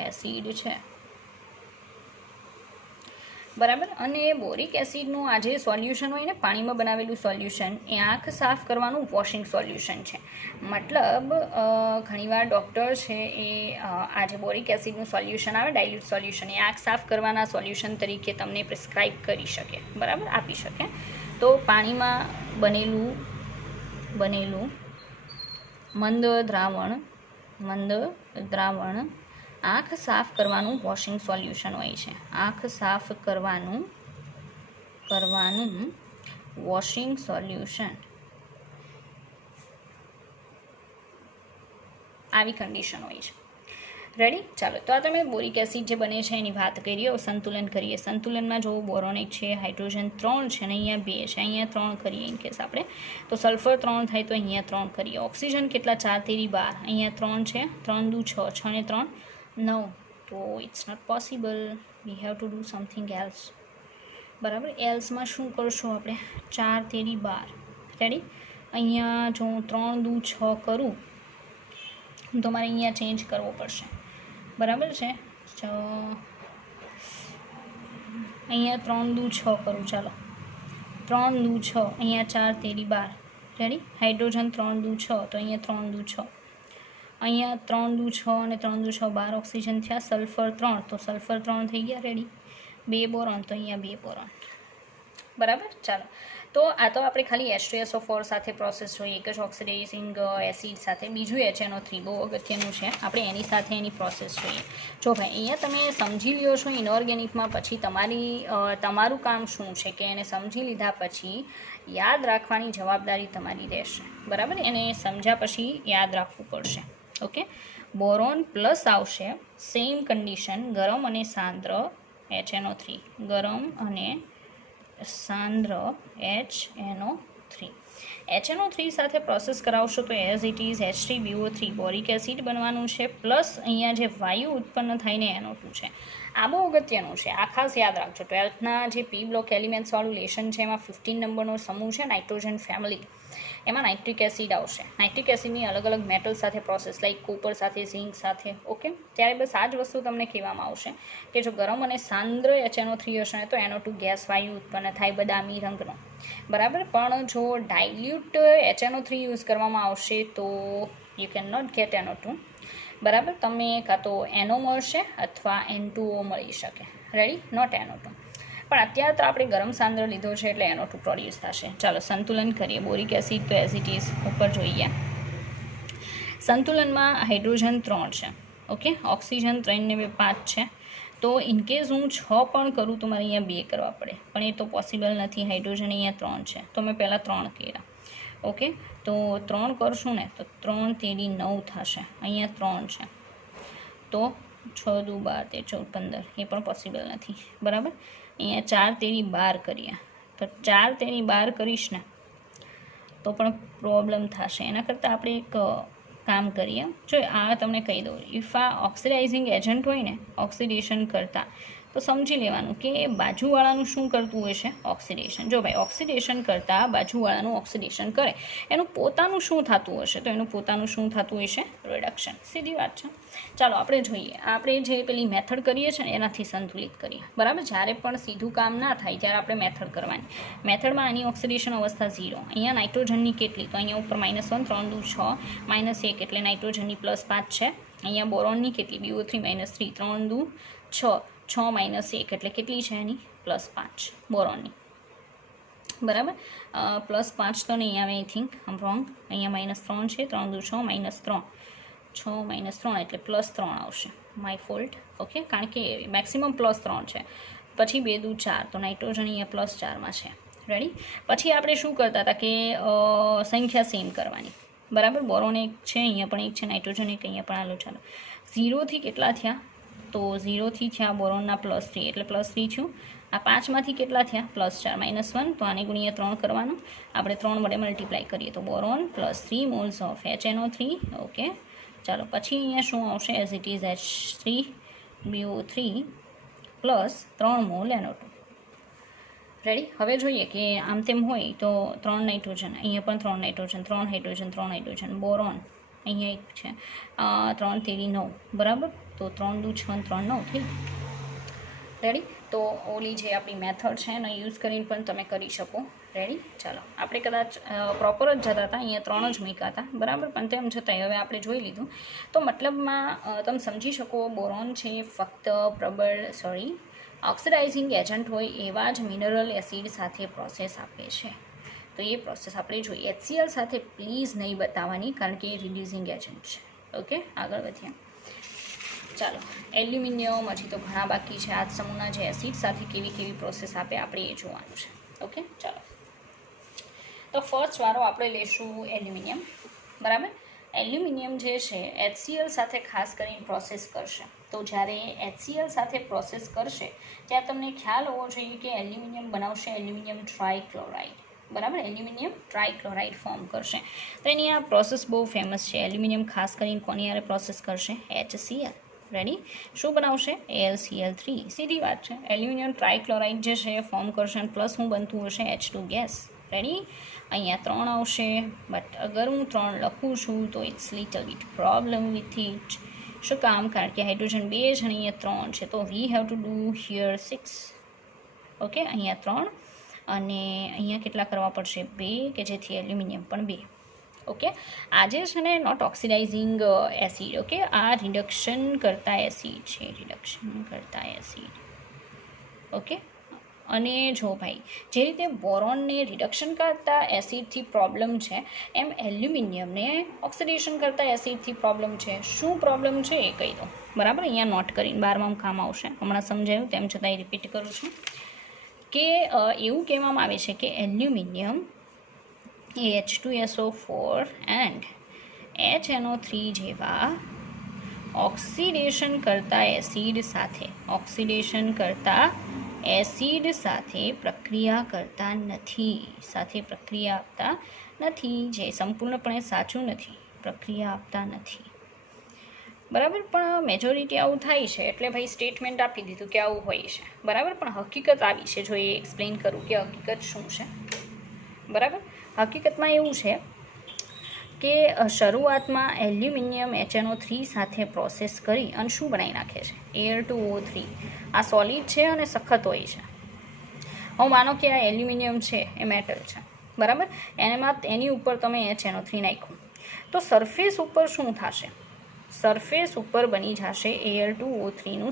એસિડ છે બરાબર. અને બોરિક એસિડનું આ જે સોલ્યુશન હોય ને પાણીમાં બનાવેલું સોલ્યુશન, એ આંખ સાફ કરવાનું વોશિંગ સોલ્યુશન છે. મતલબ ઘણીવાર ડૉક્ટર છે એ આ જે બોરિક એસિડનું સોલ્યુશન આવે ડાયલ્યુટ સોલ્યુશન, એ આંખ સાફ કરવાના સોલ્યુશન તરીકે તમને પ્રિસ્ક્રાઇબ કરી શકે બરાબર, આપી શકે. તો પાણીમાં બનેલું મંદ દ્રાવણ આંખ સાફ કરવાનું વોશિંગ સોલ્યુશન હોય છે. આંખ સાફ કરવાનું વોશિંગ સોલ્યુશન, આવી કન્ડિશન હોય છે. રેડી, ચાલો. તો આ તમે બોરિક એસિડ જે બને છે એની વાત કરીએ. સંતુલન કરીએ. સંતુલનમાં જો બોરોન એક છે, હાઇડ્રોજન 3 છે, અને અહીંયા 2 છે, અહીંયા 3 કરીએ ઇનકેસ આપણે, તો સલ્ફર 3 થાય તો અહીંયા 3 કરીએ. ઓક્સિજન કેટલા? 4 તેરી 12, અહીંયા 3 છે, 3 દુ 6, 6 ને 3 9. તો it's not possible, we have to do something else બરાબર. એલ્સમાં શું કરશું આપણે? 4 તેરી 12. રેડી, અહીંયા જો હું 3 દુ 6 કરું તો મારે અહીંયા ચેન્જ કરવો પડશે બરાબર છે. અહીંયા 3 દુ 6 કરું, ચાલો 3 દુ 6, અહીંયા 4 તેરી 12, રેડી. હાઇડ્રોજન 3 દુ 6, તો અહીંયા 3 દુ 6, અહીંયા 3 દુ 6 અને 3 દુ 6 12 ઓક્સિજન થયા. સલ્ફર 3, તો સલ્ફર 3 થઈ ગયા, રેડી. 2 બોરોન, તો અહીંયા 2 બોરોન, બરાબર. ચાલો, તો આ તો આપણે ખાલી H2SO4 સાથે પ્રોસેસ જોઈએ, એક જ ઓક્સિડાઇઝિંગ એસિડ સાથે. બીજું HNO3 બહુ અગત્યનું છે, આપણે એની સાથે એની પ્રોસેસ જોઈએ. જો ભાઈ અહીંયા તમે સમજી લ્યો છો ઇનઓર્ગેનિકમાં, પછી તમારું કામ શું છે કે એને સમજી લીધા પછી યાદ રાખવાની જવાબદારી તમારી રહેશે, બરાબર. એને સમજ્યા પછી યાદ રાખવું પડશે. ઓકે, બોરોન પ્લસ આવશે, સેમ કન્ડિશન, ગરમ અને સાંદ્ર HNO3, ગરમ અને સાંદ્ર HNO3. HNO3 સાથે પ્રોસેસ કરાવશો તો as it is H3BO3 boric acid બનવાનું છે, પ્લસ અહીંયા જે વાયુ ઉત્પન્ન થઈને NO2 છે. આ બહુ અગત્યનું છે, આ ખાસ યાદ રાખજો. 12થના જે પી બ્લોક એલિમેન્ટ્સવાળું લેશન છે એમાં 15 નંબરનો સમૂહ છે નાઇટ્રોજન ફેમિલી, એમાં નાઇટ્રિક એસિડ આવશે. નાઇટ્રિક એસિડની અલગ અલગ મેટલ સાથે પ્રોસેસ, લાઈક કોપર સાથે, ઝિંક સાથે. ઓકે, ત્યારે બસ આ જ વસ્તુ તમને કહેવામાં આવશે કે જો ગરમ અને સાંદ્ર HNO3 હશે તો NO2 ગેસ વાયુ ઉત્પન્ન થાય બદામી રંગનો, બરાબર. પણ જો ડાયલ્યુટ HNO3 યુઝ કરવામાં આવશે તો you can not gate NO2, બરાબર. તમે કાં તો NO મળશે અથવા N2O મળી શકે, રેડી, નોટ NO2. પણ અત્યારે તો આપણે ગરમ સાંદ્ર લીધો છે એટલે NO2 પ્રોડ્યુસ થશે. ચાલો સંતુલન કરીએ. બોરિક એસિડ તો એઝ ઇટ ઇઝ ઉપર જોઈએ. સંતુલનમાં હાઇડ્રોજન 3 છે, ઓકે, ઓક્સિજન 3 ને 2 5 છે. તો ઇનકેસ હું 6 પણ કરું તો મારે અહીંયા 2 કરવા પડે, પણ એ તો પોસિબલ નથી. હાઇડ્રોજન અહીંયા 3 છે, તો મેં પહેલાં 3 કર્યા. ઓકે, તો 3 કરશું ને તો 3 તેરી 9 થશે. અહીંયા 3 છે, તો 6 દુ 12 13 14 15, એ પણ પોસિબલ નથી, બરાબર. અહીંયા 4 તેરી 12 કરીએ, તો 4 તેરી 12 કરીશ ને તો પણ પ્રોબ્લેમ થશે. એના કરતાં આપણે એક કામ કરીએ. જો આ તમને કહી દઉં, ઇફ આ ઓક્સિડાઇઝિંગ એજન્ટ હોય ને ઓક્સિડેશન કરતાં, તો સમજી લેવાનું કે બાજુવાળાનું શું કરતું હોય છે, ઓક્સિડેશન. જો ભાઈ ઓક્સિડેશન કરતાં બાજુવાળાનું ઓક્સિડેશન કરે, એનું પોતાનું શું થતું હશે, તો એનું પોતાનું શું થતું હશે, રિડક્શન. સીધી વાત છે. ચાલો આપણે જોઈએ. આપણે જે પેલી મેથડ કરીએ છીએ ને એનાથી સંતુલિત કરીએ, બરાબર. જ્યારે પણ સીધું કામ ના થાય ત્યારે આપણે મેથડ કરવાની. મેથડમાં આની ઓક્સિડેશન અવસ્થા 0. અહીંયા નાઇટ્રોજનની કેટલી, તો અહીંયા ઉપર -1, 3 દુ 6, -1 એટલે નાઇટ્રોજનની +5 છે. અહીંયા બોરોનની કેટલી, BO3 -3, 3 દુ 6, 6 - 1 એટલે કેટલી છે એની, +5 બોરોનની, બરાબર. +5 તો નહીં આવે, આઈ થિંક આમ રોંગ. અહીંયા -3 છે, 3 દુ 6, -3, 6 - 3 એટલે +3 આવશે. My fault. ઓકે, કારણ કે મેક્સિમમ +3 છે. પછી 2 દુ 4, તો નાઇટ્રોજન અહીંયા +4માં છે, રેડી. પછી આપણે શું કરતા હતા કે સંખ્યા સેમ કરવાની, બરાબર. બોરોન એક છે, અહીંયા પણ એક છે, નાઇટ્રોજન એક, અહીંયા પણ. આલો ચાલો, 0થી કેટલા થયા, તો 0થી થયા બોરોનના +3 એટલે +3 થયું. આ 5માંથી કેટલા થયા, +4, -1, તો આને ગુણ્યા 3 કરવાનું. આપણે 3 વડે મલ્ટીપ્લાય કરીએ તો boron +3 moles of HNO3. Okay, ચાલો પછી અહીંયા શું આવશે, as it is H3BO3 +3 mall NO2, ready. હવે જોઈએ કે આમ તેમ હોય તો 3 નાઇટ્રોજન, અહીંયા પણ 3 નાઇટ્રોજન, 3 હાઇડ્રોજન, 3 હાઇડ્રોજન, બોરોન અહીંયા એક છે, 3 તેરી 9, બરાબર. તો 3 દુ 6, 3 9 થઈ, રેડી. તો ઓલી જે આપણી મેથડ છે એનો યુઝ કરીને પણ તમે કરી શકો, રેડી. ચાલો આપણે કદાચ પ્રોપર જ જતા હતા, અહીંયા 3 જ મૂક્યા હતા, બરાબર. પણ તેમ છતાંય હવે આપણે જોઈ લીધું. તો મતલબમાં તમે સમજી શકો, બોરોન છે ફક્ત ઓક્સિડાઇઝિંગ એજન્ટ હોય એવા જ મિનરલ એસિડ સાથે પ્રોસેસ આપે છે. તો એ પ્રોસેસ આપણે જોઈએ. HCl સાથે પ્લીઝ નહીં બતાવવાની, કારણ કે એ રિડ્યુસિંગ એજન્ટ છે. ઓકે, આગળ વધીએ. ચાલો, એલ્યુમિનિયમ હજી તો ઘણા બાકી છે. આ સમૂહના જે એસિડ સાથે કેવી કેવી પ્રોસેસ આપે આપણે એ જોવાનું છે. ઓકે, ચાલો. તો ફર્સ્ટ વારો આપણે લઈશું એલ્યુમિનિયમ, બરાબર. એલ્યુમિનિયમ જે છે HCl સાથે ખાસ કરીને પ્રોસેસ કરશે. તો જ્યારે HCl સાથે પ્રોસેસ કરશે ત્યારે તમને ખ્યાલ હોવો જોઈએ કે એલ્યુમિનિયમ બનાવશે એલ્યુમિનિયમ ટ્રાયક્લોરાઇડ, બરાબર. એલ્યુમિનિયમ ટ્રાયક્લોરાઇડ ફોર્મ કરશે. તો એની આ પ્રોસેસ બહુ ફેમસ છે. એલ્યુમિનિયમ ખાસ કરીને કોની હારે પ્રોસેસ કરશે, HCl, રેડી. શું બનાવશે, AlCl3. સીધી વાત છે. એલ્યુમિનિયમ ટ્રાયક્લોરાઇડ જે છે એ ફોર્મ કરશે અને પ્લસ શું બનતું હશે, H2 ગેસ, રેડી. અહીંયા 3 આવશે, બટ અગર હું 3 લખું છું તો it's little bit problem with it. શું કામ? કારણ કે હાઇડ્રોજન 2 છે અને અહીંયા 3 છે, તો વી have to do here 6. Okay, અહીંયા 3 અને અહીંયા કેટલા કરવા પડશે? 2, કે જેથી એલ્યુમિનિયમ પણ 2. ઓકે, આજે છે ને નોટ ઓક્સિડાઇઝિંગ એસિડ. ઓકે, આ રિડક્શન કરતા એસિડ છે, રિડક્શન કરતા એસિડ. ઓકે, અને જો ભાઈ જે રીતે બોરોનને રિડક્શન કરતા એસિડથી પ્રોબ્લેમ છે, એમ એલ્યુમિનિયમને ઓક્સિડેશન કરતા એસિડથી પ્રોબ્લેમ છે. શું પ્રોબ્લેમ છે એ કહી દો, બરાબર? અહીંયા નોટ કરીને 12માં કામ આવશે. હમણાં સમજાયું તેમ છતાં રિપીટ કરું છું કે એવું કહેવામાં આવે છે કે aluminium A H2SO4 and HNO3 જેવા ઓક્સિડેશન કરતા એસિડ સાથે પ્રક્રિયા કરતા નથી, જે સંપૂર્ણપણે સાચું નથી, પ્રક્રિયા આપતા નથી. બરાબર, પણ મેજોરિટી આવું થાય છે એટલે ભાઈ સ્ટેટમેન્ટ આપી દીધું કે આવું હોય છે. બરાબર, પણ હકીકત આવી છે. જો એ એક્સપ્લેન કરું કે હકીકત શું છે. બરાબર, હકીકતમાં એવું છે કે શરૂઆતમાં એલ્યુમિનિયમ HNO3 સાથે પ્રોસેસ કરી અને શું બનાવી નાખે છે? Al2O3. આ સોલિડ છે અને સખત હોય છે. હું માનો કે આ એલ્યુમિનિયમ છે, એ મેટલ છે, બરાબર? એની ઉપર તમે HNO3 નાખ્યું તો સરફેસ ઉપર શું થશે? સરફેસ ઉપર બની જશે Al2O3નું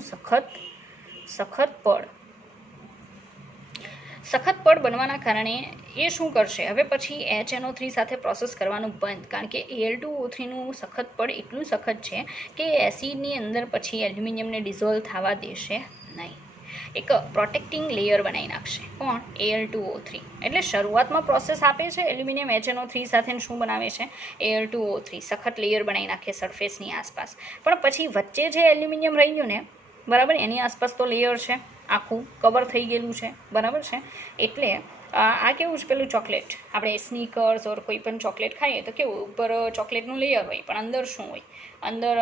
સખત પડ બનવાના કારણે એ શું કરશે? હવે પછી HNO3 સાથે પ્રોસેસ કરવાનું બંધ, કારણ કે Al2O3નું સખત પડ એટલું સખત છે કે એસિડની અંદર પછી એલ્યુમિનિયમને ડિઝોલ્વ થવા દેશે નહીં. એક પ્રોટેક્ટિંગ લેયર બનાવી નાખશે. કોણ? Al2O3. એટલે શરૂઆતમાં પ્રોસેસ આપે છે એલ્યુમિનિયમ HNO3 સાથે શું બનાવે છે? Al2O3 સખત લેયર બનાવી નાખે સરફેસની આસપાસ. પણ પછી વચ્ચે જે એલ્યુમિનિયમ રહી ગયું ને, બરાબર, એની આસપાસ તો લેયર છે, આખું કવર થઈ ગયેલું છે, બરાબર છે? એટલે આ કેવું છે? પેલું ચોકલેટ, આપણે સ્નીકર્સ ઓર કોઈ પણ ચોકલેટ ખાઈએ તો કેવું ઉપર ચોકલેટનું લેયર હોય, પણ અંદર શું હોય? અંદર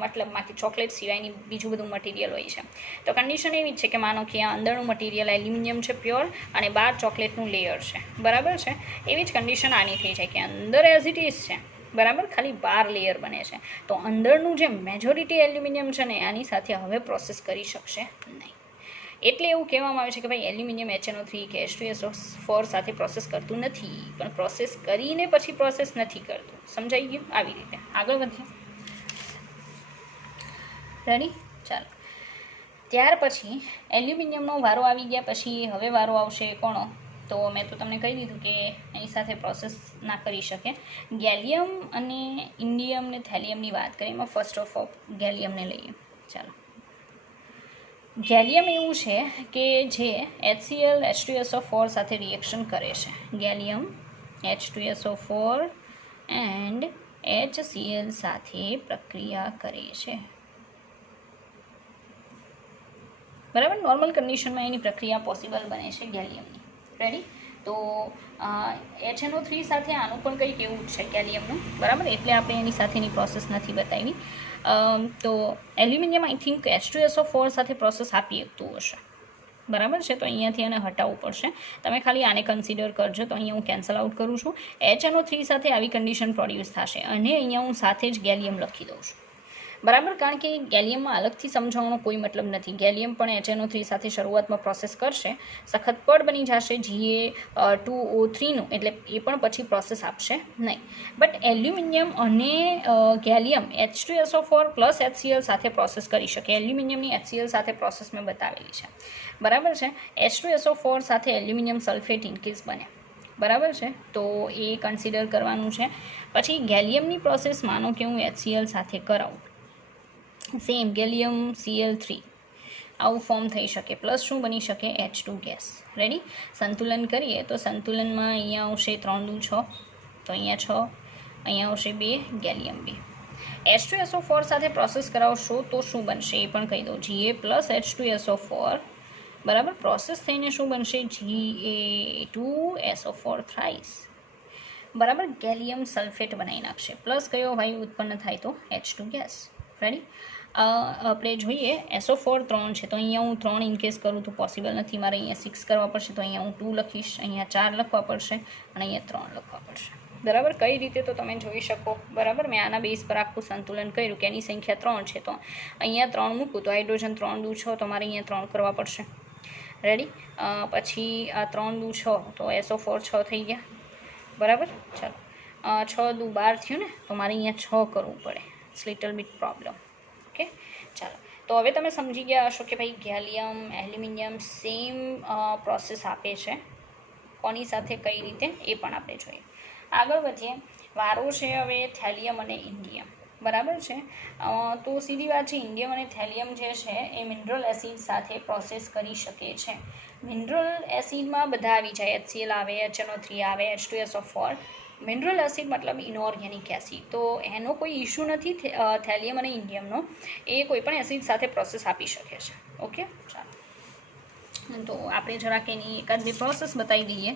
મતલબમાંથી ચોકલેટ સિવાયની બીજું બધું મટીરિયલ હોય છે. તો કન્ડિશન એવી જ છે કે માનો કે આ અંદરનું મટીરિયલ એલ્યુમિનિયમ છે પ્યોર અને બહાર ચોકલેટનું લેયર છે, બરાબર છે? એવી જ કન્ડિશન આની થઈ જાય કે અંદર એઝ ઇટ ઇઝ છે, બરાબર, ખાલી બાર લેયર બને છે. તો અંદરનું જે મેજોરિટી એલ્યુમિનિયમ છે ને આની સાથે હવે પ્રોસેસ કરી શકશે નહીં. એટલે એવું કહેવામાં આવે છે કે ભાઈ એલ્યુમિનિયમ HNO3 કે H2SO4 સાથે પ્રોસેસ કરતું નથી, પણ પ્રોસેસ કરીને પછી પ્રોસેસ નથી કરતું. સમજાઈ ગયું? આવી રીતે આગળ વધીએ. રેડી? ચાલો, ત્યાર પછી એલ્યુમિનિયમનો વારો આવી ગયા પછી હવે વારો આવશે કોનો? તો મેં તો તમને કહી દીધું કે એની સાથે પ્રોસેસ ના કરી શકે. ગેલિયમ અને ઇન્ડિયમ ને થેલિયમની વાત કરીએ. એમાં ફર્સ્ટ ઓફ ઓલ ગેલિયમને લઈએ. ચાલો, ગેલિયમ એવું છે કે જે HCl H2SO4 સાથે રિએક્શન કરે છે. ગેલિયમ H2SO4 એન્ડ HCl સાથે પ્રક્રિયા કરે છે, બરાબર? નોર્મલ કન્ડિશનમાં એની પ્રક્રિયા પોસિબલ બને છે ગેલિયમની. રેડી? તો HNO3 સાથે આનું પણ કંઈક એવું જ છે ગેલિયમનું, બરાબર? એટલે આપણે એની સાથેની પ્રોસેસ નથી બતાવી. તો એલ્યુમિનિયમ આઈ થિંક H2SO4 સાથે પ્રોસેસ આપી શકતું હશે, બરાબર છે? તો અહીંયાથી એને હટાવવું પડશે. તમે ખાલી આને કન્સિડર કરજો. તો અહીંયા હું કેન્સલ આઉટ કરું છું. HNO3 સાથે આવી કન્ડિશન પ્રોડ્યુસ થશે અને અહીંયા હું સાથે જ ગેલિયમ લખી દઉં છું, બરાબર? કારણ કે ગેલિયમમાં અલગથી સમજાવવાનો કોઈ મતલબ નથી. ગેલિયમ પણ HNO3 સાથે શરૂઆતમાં પ્રોસેસ કરશે, સખત પડ બની જશે Ga2O3નું, એટલે એ પણ પછી પ્રોસેસ આપશે નહીં. બટ એલ્યુમિનિયમ અને ગેલિયમ H2SO4 પ્લસ HCl સાથે પ્રોસેસ કરી શકે. એલ્યુમિનિયમની HCl સાથે પ્રોસેસ મેં બતાવેલી છે, બરાબર છે? H2SO4 સાથે એલ્યુમિનિયમ સલ્ફેટ ઇનકેસ બને, બરાબર છે? તો એ કન્સિડર કરવાનું છે. પછી ગેલિયમની પ્રોસેસ માનો કે હું HCl સાથે કરાવું, સેમ ગેલિયમ Cl3 આવું ફોર્મ થઈ શકે, પ્લસ શું બની શકે? H2 gas. રેડી? સંતુલન કરીએ તો સંતુલનમાં અહીંયા આવશે 3 દુ 6, તો અહીંયા 6, અહીંયા આવશે 2, ગેલિયમ 2. H2SO4 સાથે પ્રોસેસ કરાવશો તો શું બનશે એ પણ કહી દઉં. Ga પ્લસ H2SO4, બરાબર, પ્રોસેસ થઈને શું બનશે? Ga2SO4 થ્રાઇસ, બરાબર? ગેલિયમ સલ્ફેટ બનાવી નાખશે. પ્લસ કયો વાયુ ઉત્પન્ન થાય? તો H2 ગેસ. રેડી? આપણે જોઈએ SO4 3 છે, તો અહીંયા હું 3 ઇનકેસ કરું તો પોસિબલ નથી. મારે અહીંયા 6 કરવા પડશે, તો અહીંયા હું 2 લખીશ, અહીંયા 4 લખવા પડશે અને અહીંયા 3 લખવા પડશે. બરાબર. કઈ રીતે તો તમે જોઈ શકો. બરાબર, મેં આના બેઝ પર આખું સંતુલન કર્યું કે એની સંખ્યા 3 છે, તો અહીંયા 3 મૂકું તો હાઇડ્રોજન 3 દુ 6, તો મારે અહીંયા 3 કરવા પડશે. રેડી. પછી આ 3 દુ 6, તો SO4 6 થઈ ગયા. બરાબર. ચાલો, 6 દુ 12 થયું ને, તો મારે અહીંયા 6 કરવું પડે. It's little bit problem. Okay, ચાલો. તો હવે તમે સમજી ગયા હશો કે ભાઈ ગેલિયમ એલ્યુમિનિયમ સેમ પ્રોસેસ આપે છે. કોની સાથે કઈ રીતે એ પણ આપણે જોઈએ. આગળ વધીએ. વારો છે હવે થેલિયમ અને ઇન્ડિયમ. બરાબર છે. તો સીધી વાત છે, ઇન્ડિયમ અને થેલિયમ જે છે એ મિનરલ એસિડ સાથે પ્રોસેસ કરી શકે છે. મિનરલ એસિડમાં બધા આવી જાય. HCl આવે, HNO3 આવે, H2SO4. મિનરલ એસિડ મતલબ ઇનઓર્ગેનિક એસિડ. તો એનો કોઈ ઇશ્યુ નથી થેલિયમ અને ઇન્ડિયમનો. એ કોઈ પણ એસિડ સાથે પ્રોસેસ આપી શકે છે. ઓકે, ચાલો. તો આપણે જરાક એની એકાદ બે પ્રોસેસ બતાવી દઈએ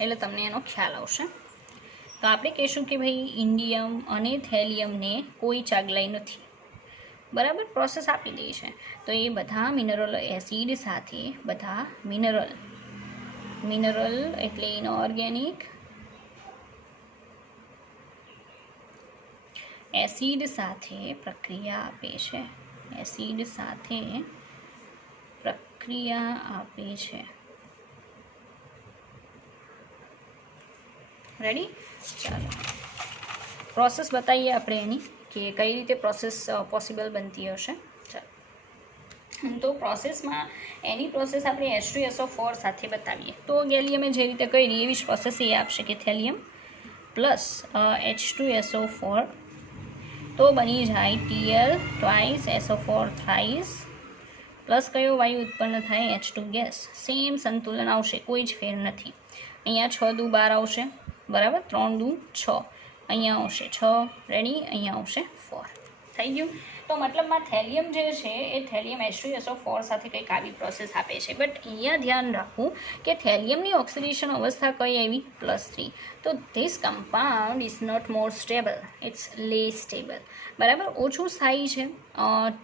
એટલે તમને એનો ખ્યાલ આવશે. તો આપણે કહીશું કે ભાઈ ઇન્ડિયમ અને થેલિયમને કોઈ ચાગલાઈ નથી. બરાબર, પ્રોસેસ આપી દે છે. તો એ બધા મિનરલ એસિડ સાથે, બધા મિનરલ એટલે ઇનઓર્ગેનિક એસિડ સાથે પ્રક્રિયા આપે છે. એસિડ સાથે પ્રક્રિયા આપે છે. રેડી. ચાલો, પ્રોસેસ બતાવીએ આપણે એની કે કઈ રીતે પ્રોસેસ પોસિબલ બનતી હશે. ચાલો, તો પ્રોસેસમાં એની પ્રોસેસ આપણે H2SO4 સાથે બતાવીએ. તો ગેલિયમે જે રીતે કરી એવી જ પ્રોસેસ એ આપશે કે થેલિયમ પ્લસ H2SO4, તો બની જાય Tl twice SO4 thrice plus કયો વાયુ ઉત્પન્ન થાય? H2 gas. સેમ સંતુલન આવશે, કોઈ જ ફેર નથી. અહીંયા 6 દુ 12 આવશે. બરાબર, 3 દુ 6, અહીંયા આવશે 6. રેડી, અહીંયા આવશે 4. થઈ ગયું. તો મતલબમાં થેલિયમ જે છે એ થેલિયમ H2SO4 સાથે કંઈક આવી પ્રોસેસ આપે છે. બટ અહીંયા ધ્યાન રાખવું કે થેલિયમની ઓક્સિડેશન અવસ્થા કઈ આવી? +3. તો this compound is not more stable, it's less stable. બરાબર, ઓછું સ્થાયી છે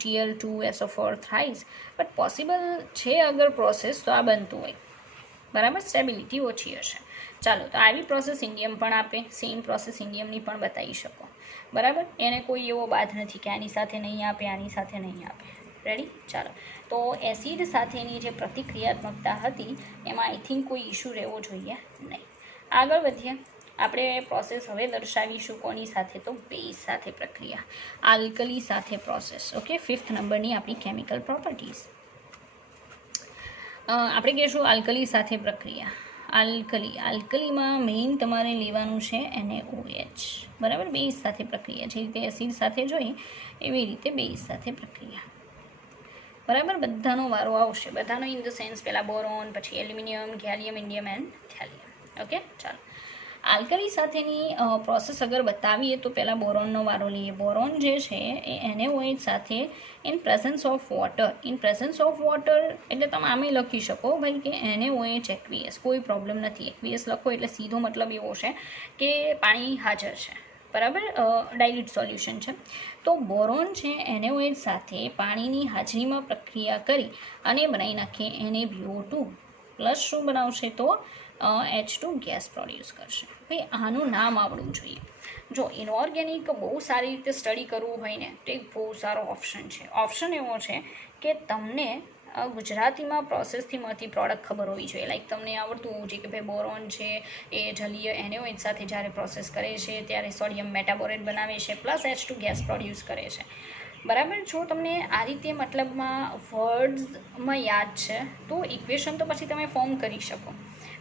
Tl2SO4 થ્રાઇસ. બટ પોસિબલ છે અગર પ્રોસેસ તો આ બનતું હોય. બરાબર, સ્ટેબિલિટી ઓછી હશે. ચાલો, તો આવી પ્રોસેસ ઇન્ડિયમ પણ આપે. સેમ પ્રોસેસ ઇન્ડિયમની પણ બતાવી શકો. બરાબર, એને કોઈ એવો બાદ નથી કે આની સાથે નહીં આપે, આની સાથે નહીં આપે. રેડી. ચાલો, તો એસિડ સાથેની જે પ્રતિક્રિયાત્મકતા હતી એમાં આઈ થિંક કોઈ ઇશ્યુ રહેવો જોઈએ નહીં. આગળ વધીએ. આપણે પ્રોસેસ હવે દર્શાવીશું કોની સાથે? તો બેઝ સાથે પ્રક્રિયા, આલ્કલી સાથે પ્રોસેસ. ઓકે, 5th નંબરની આપણી કેમિકલ પ્રોપર્ટીઝ. આપણે કહીશું આલ્કલી સાથે પ્રક્રિયા. આલ્કલીમાં મેઇન તમારે લેવાનું છે NaOH. બરાબર, બેઝ સાથે પ્રક્રિયા. જે રીતે એસિડ સાથે જોઈ એવી રીતે બેઝ સાથે પ્રક્રિયા. બરાબર, બધાનો વારો આવશે. બધાનો ઇન ધ સેન્સ પહેલાં બોરોન, પછી aluminium, gallium, indium and thallium. Okay, ચાલો. આલ્કલી સાથેની પ્રોસેસ અગર બતાવીએ તો પહેલાં બોરોનનો વારો લઈએ. બોરોન જે છે એ NaOH સાથે in presence of water. In presence of water એટલે તમે આમે લખી શકો ભાઈ કે NaOH એક્વિયસ. કોઈ પ્રોબ્લેમ નથી. એક્વિયસ લખો એટલે સીધો મતલબ એવો છે કે પાણી હાજર છે. બરાબર, ડાયલ્યુટ સોલ્યુશન છે. તો બોરોન છે NaOH સાથે પાણીની હાજરીમાં પ્રક્રિયા કરી અને બનાવી નાખે NaBO2 પ્લસ શું બનાવશે? તો H2 ગેસ પ્રોડ્યુસ કરશે. ભાઈ આનું નામ આવડવું જોઈએ. જો ઇનઓર્ગેનિક બહુ સારી રીતે સ્ટડી કરવું હોય ને તો એક બહુ સારો ઓપ્શન છે. ઓપ્શન એવો છે કે તમને ગુજરાતીમાં પ્રોસેસથી મળતી પ્રોડક્ટ ખબર હોવી જોઈએ. લાઈક તમને આવડતું હોવું જોઈએ કે ભાઈ બોરોન છે એ જલીય NaOH સાથે જ્યારે પ્રોસેસ કરે છે ત્યારે સોડિયમ મેટાબોરેટ બનાવે છે પ્લસ H2 ગેસ પ્રોડ્યુસ કરે છે. બરાબર, જો તમને આ રીતે મતલબમાં વર્ડ્સમાં યાદ છે તો ઇક્વેશન તો પછી તમે ફોર્મ કરી શકો.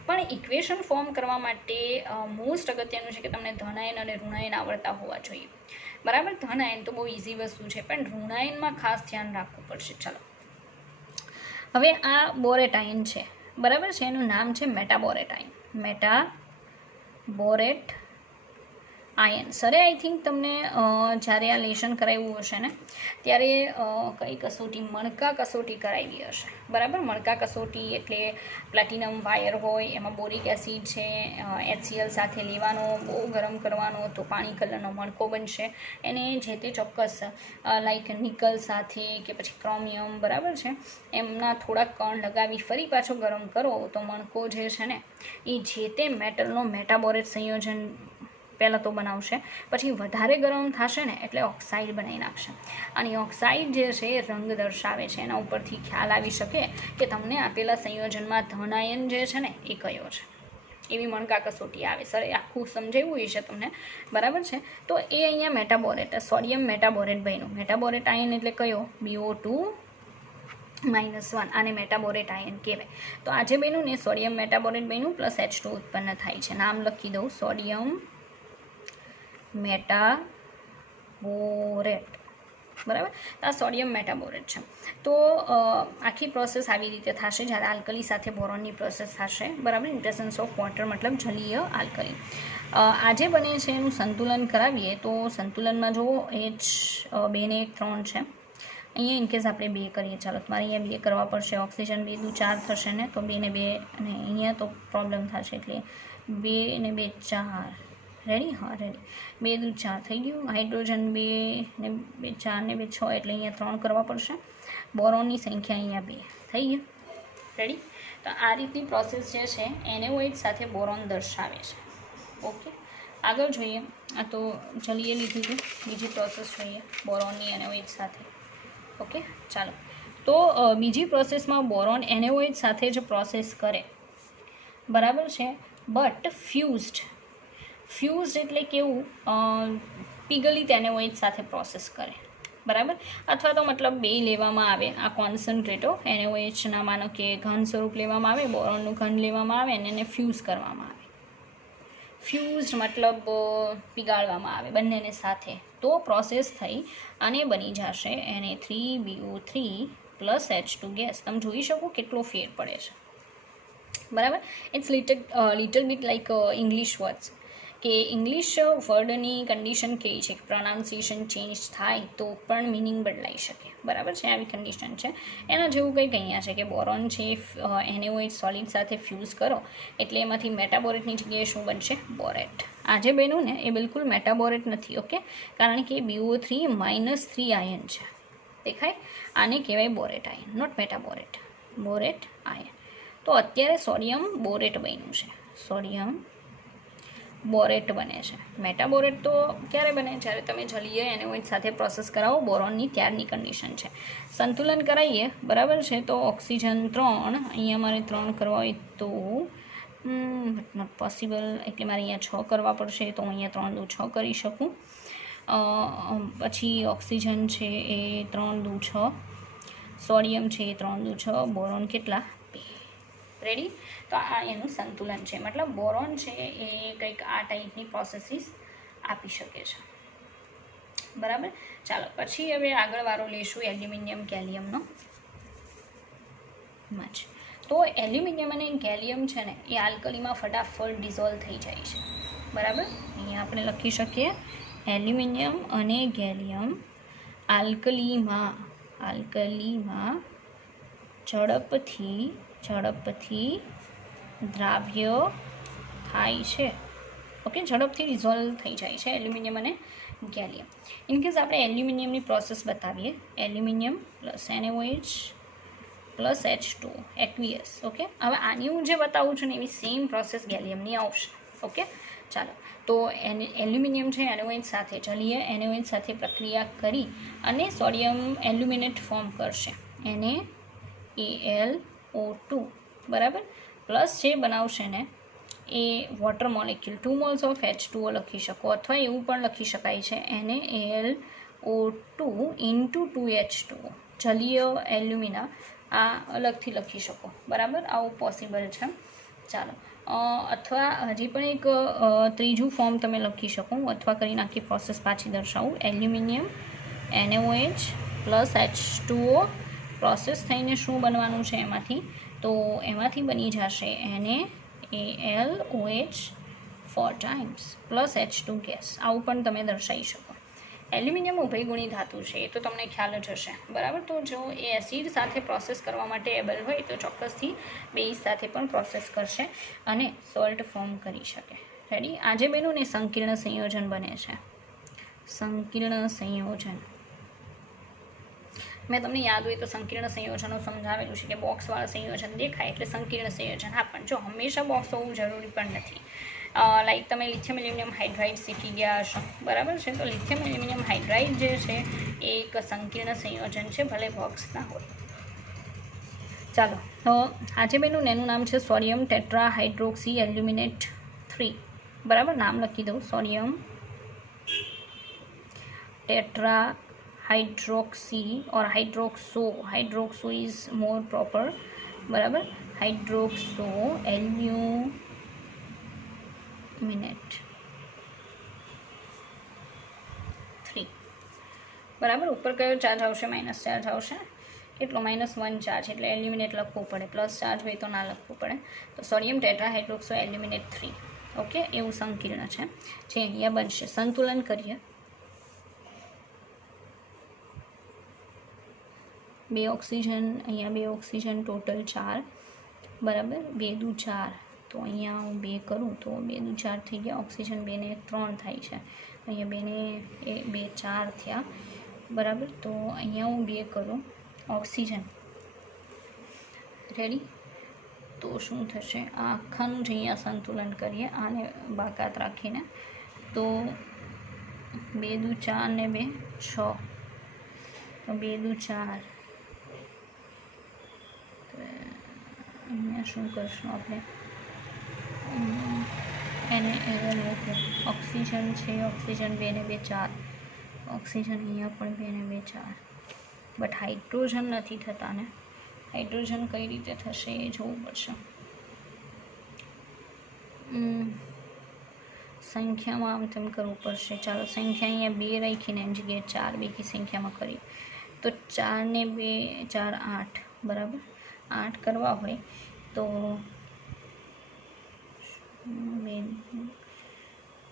પણ ઇક્વેશન ફોર્મ કરવા માટે મોસ્ટ અગત્યનું છે કે તમને ધનાયન અને ઋણાયન આવડતા હોવા જોઈએ. બરાબર, ધનાયન તો બહુ ઇઝી વસ્તુ છે પણ ઋણાયનમાં ખાસ ધ્યાન રાખવું પડશે. ચાલો, હવે આ બોરેટાઇન છે. બરાબર છે, એનું નામ છે મેટાબોરેટાઇન. મેટાબોરેટ આયન. સરે આઈ થિંક તમને જ્યારે આ લેશન કરાવ્યું હશે ને ત્યારે કઈ કસોટી? મણકા કસોટી કરાવી હશે. બરાબર, મણકા કસોટી એટલે પ્લેટિનમ વાયર હોય, એમાં બોરિક એસિડ છે, HCl સાથે લેવાનો, બહુ ગરમ કરવાનો તો પાણી કલરનો મણકો બનશે. એને જે તે ચોક્કસ લાઈક નિકલ સાથે કે પછી ક્રોમિયમ, બરાબર છે, એમના થોડાક કણ લગાવી ફરી પાછો ગરમ કરો તો મણકો જે છે ને એ જે તે મેટલનો મેટાબોરેટ સંયોજન પહેલાં તો બનાવશે, પછી વધારે ગરમ થશે ને એટલે ઓક્સાઇડ બનાવી નાખશે. અને ઓક્સાઇડ જે છે એ રંગ દર્શાવે છે. એના ઉપરથી ખ્યાલ આવી શકે કે તમને આપેલા સંયોજનમાં ધન આયન જે છે ને એ કયો છે. એવી મણકા કસોટી આવે. સર એ આખું સમજાવ્યું છે તમને, બરાબર છે. તો એ અહીંયા મેટાબોરેટ, સોડિયમ મેટાબોરેટ બન્યું. મેટાબોરેટ આયન એટલે કયો? BO2-1. આને મેટાબોરેટ આયન કહેવાય. તો આજે બન્યું ને સોડિયમ મેટાબોરેટ બન્યું પ્લસ H2 ઉત્પન્ન થાય છે. નામ લખી દઉં, સોડિયમ મેટાબોરેટ, બરાબર. આ સોડિયમ મેટાબોરેટ છે. તો આખી પ્રોસેસ આવી રીતે થશે જ્યારે આલ્કલી સાથે બોરોનની પ્રોસેસ થશે, બરાબર. ઇન પ્રેઝન્સ ઓફ વોટર મતલબ જલીય આલ્કલી. આજે બને છે એનું સંતુલન કરાવીએ તો સંતુલનમાં જુઓ H2 ને 1 3 છે. અહીંયા ઇનકેસ આપણે 2 કરીએ, ચાલો તમારે અહીંયા 2 કરવા પડશે. ઓક્સિજન 2 દુ 4 થશે ને, તો 2 ને 2 અને અહીંયા તો પ્રોબ્લેમ થશે એટલે 2 ને 2 4. રેડી? હા, રેડી. 2 દુ 4 થઈ ગયું. હાઇડ્રોજન 2 ને 2 4 ને 2 6 એટલે અહીંયા 3 કરવા પડશે. બોરોનની સંખ્યા અહીંયા 2 થઈ ગયું. રેડી? તો આ રીતની પ્રોસેસ જે છે NaOH સાથે બોરોન દર્શાવે છે. ઓકે, આગળ જોઈએ. આ તો જલીય લીધું હતું, બીજી પ્રોસેસ જોઈએ બોરોનની NaOH સાથે. ઓકે, ચાલો. તો બીજી પ્રોસેસમાં બોરોન NaOH સાથે જ પ્રોસેસ કરે, બરાબર છે. બટ ફ્યુઝડ એટલે કેવું? પીગલિત NaOH સાથે પ્રોસેસ કરે, બરાબર. અથવા તો મતલબ 2 લેવામાં આવે. આ કોન્સન્ટ્રેટો NaOHના માનો કે ઘન સ્વરૂપ લેવામાં આવે, બોરોનનું ઘન લેવામાં આવે અને એને ફ્યુઝ કરવામાં આવે. ફ્યુઝડ મતલબ પીગાળવામાં આવે બંનેને સાથે, તો પ્રોસેસ થઈ અને બની જશે Na3BO3 પ્લસ H2 ગેસ. તમે જોઈ શકો કેટલો ફેર પડે છે, બરાબર. It's little bit like English words, કે ઇંગ્લિશ વર્ડની કન્ડિશન કેવી છે કે પ્રોનાઉન્સિએશન ચેન્જ થાય તો પણ મિનિંગ બદલાઈ શકે, બરાબર છે. આવી કન્ડિશન છે. એના જેવું કંઈક અહીંયા છે કે બોરોન છે NaOH સોલિડ સાથે ફ્યુઝ કરો એટલે એમાંથી મેટાબોરેટની જગ્યાએ શું બનશે? બોરેટ. આજે બન્યું ને એ બિલકુલ મેટાબોરેટ નથી. ઓકે, કારણ કે BO3-3 આયન છે, દેખાય? આને કહેવાય બોરેટ આયન, નોટ મેટાબોરેટ. બોરેટ આયન. તો અત્યારે સોડિયમ બોરેટ બન્યું છે, સોડિયમ બોરેટ બને છે. મેટાબોરેટ તો ક્યારે બને? જ્યારે તમે જલીય NaOH સાથે પ્રોસેસ કરાવો બોરોનની, ત્યારની કન્ડિશન છે. સંતુલન કરાવીએ, બરાબર છે. તો ઓક્સિજન 3, અહીંયા મારે 3 કરવા હોય તો નોટ પોસિબલ, એટલે મારે અહીંયા 6 કરવા પડશે. તો હું અહીંયા 3 દુ 6 કરી શકું. પછી ઓક્સિજન છે એ 3 દુ 6, સોડિયમ છે એ 3 દુ 6, બોરોન કેટલા? 2. રેડી? તો આ એનું સંતુલન છે. મતલબ બોરોન છે એ કંઈક આ ટાઈપની પ્રોસેસીસ આપી શકે છે, બરાબર. ચાલો, પછી હવે આગળ વારો લઈશું એલ્યુમિનિયમ ગેલિયમનો. તો એલ્યુમિનિયમ અને ગેલિયમ છે ને એ આલ્કલીમાં ફટાફટ ડિઝોલ્વ થઈ જાય છે, બરાબર. અહીંયા આપણે લખી શકીએ એલ્યુમિનિયમ અને ગેલિયમ આલ્કલીમાં ઝડપથી દ્રાવ્ય થાય છે. ઓકે, ઝડપથી ડિઝોલ્વ થઈ જાય છે એલ્યુમિનિયમ અને ગેલિયમ. ઇનકેસ આપણે એલ્યુમિનિયમની પ્રોસેસ બતાવીએ, aluminium plus NaOH plus H2 aqueous. Okay, હવે આની હું જે બતાવું છું ને એવી સેમ પ્રોસેસ ગેલિયમની આવશે. ઓકે, ચાલો. તો એલ્યુમિનિયમ છે NaOH સાથે, જલીય NaOH સાથે પ્રક્રિયા કરી અને સોડિયમ એલ્યુમિનેટ ફોર્મ કરશે, NaAlO2, બરાબર. પ્લસ જે બનાવશે ને એ water molecule 2 moles of H2O લખી શકો, અથવા એવું પણ લખી શકાય છે NaAlO2 × 2H2O. જલીય એલ્યુમિના આ અલગથી લખી શકો, બરાબર. આવું પોસિબલ છે. ચાલો, અથવા હજી પણ એક ત્રીજું ફોર્મ તમે લખી શકો. હું અથવા કરી નાખી પ્રોસેસ પાછી દર્શાવું. Aluminium NaOH plus H2O process થઈને શું બનવાનું છે એમાંથી? તો એમાંથી બની જશે NaAlOH 4 times plus H2 gas. આવું પણ તમે દર્શાવી શકો. એલ્યુમિનિયમ ઉભયગુણી ધાતુ છે, એ તો તમને ખ્યાલ જ હશે, બરાબર. તો જો એ એસિડ સાથે પ્રોસેસ કરવા માટે એબલ હોય તો ચોક્કસથી બેઝ સાથે પણ પ્રોસેસ કરશે અને સોલ્ટ ફોર્મ કરી શકે. રેડી? આજે બન્યું ને સંકીર્ણ સંયોજન બને છે. સંકીર્ણ સંયોજન મેં તમને યાદ હોય તો સંકીર્ણ સંયોજનો સમજાવેલું છે કે બોક્સવાળા સંયોજન દેખાય એટલે સંકીર્ણ સંયોજન. હા, પણ જો હંમેશા બોક્સ હોવું જરૂરી પણ નથી. લાઈક તમે લિથિયમ એલ્યુમિનિયમ હાઇડ્રાઇડ શીખી ગયા હશો, બરાબર છે. તો લિથિયમ એલ્યુમિનિયમ હાઇડ્રાઇડ જે છે એ એક સંકીર્ણ સંયોજન છે, ભલે બોક્સ ના હોય. ચાલો, તો આજે બેનું એનું નામ છે સોડિયમ ટેટ્રા હાઇડ્રોક્સી એલ્યુમિનેટ 3, બરાબર. નામ લખી દઉં, sodium tetra hydroxy or hydroxo is more proper, બરાબર. હાઇડ્રોક્સો એલ્યુમિનેટ 3, બરાબર. ઉપર કયો ચાર્જ આવશે? માઇનસ ચાર્જ આવશે. કેટલો? -1 ચાર્જ, એટલે એલ્યુમિનેટ લખવું પડે. પ્લસ ચાર્જ હોય તો ના લખવું પડે. તો સોડિયમ ટેટ્રા હાઇડ્રોક્સો એલ્યુમિનેટ 3, ઓકે, એવું સંકીર્ણ છે જે અહીંયા બનશે. સંતુલન કરીએ. 2 ઓક્સિજન, અહીંયા 2 ઓક્સિજન, ટોટલ 4, બરાબર. 2 દુ 4, તો અહીંયા હું 2 કરું તો 2 દુ 4 થઈ ગયા. ઓક્સિજન 2 ને 3 થાય છે, અહીંયા 2 ને 2 4 થયા, બરાબર. તો અહીંયા હું 2 કરું ઓક્સિજન, રેડી. તો શું થશે? આ આખાનું જ અહીંયા સંતુલન કરીએ, આને બાકાત રાખીને. તો 2 દુ 4 ને 2 6, તો 2 દુ 4. અહીંયા શું કરશું આપણે? એને મૂકીએ. ઓક્સિજન છે, ઓક્સિજન 2 ને 2 4, ઓક્સિજન અહીંયા પણ 2 ને 2 4, બટ હાઇડ્રોજન નથી થતા ને. હાઇડ્રોજન કઈ રીતે થશે એ જોવું પડશે. સંખ્યામાં આમ તેમ કરવું પડશે. ચાલો, સંખ્યા અહીંયા 2 રાખીને એની જગ્યાએ 4 બેકી સંખ્યામાં કરીએ. તો 4 ને 2 4 8, બરાબર. 8 કરવા હોય તો 2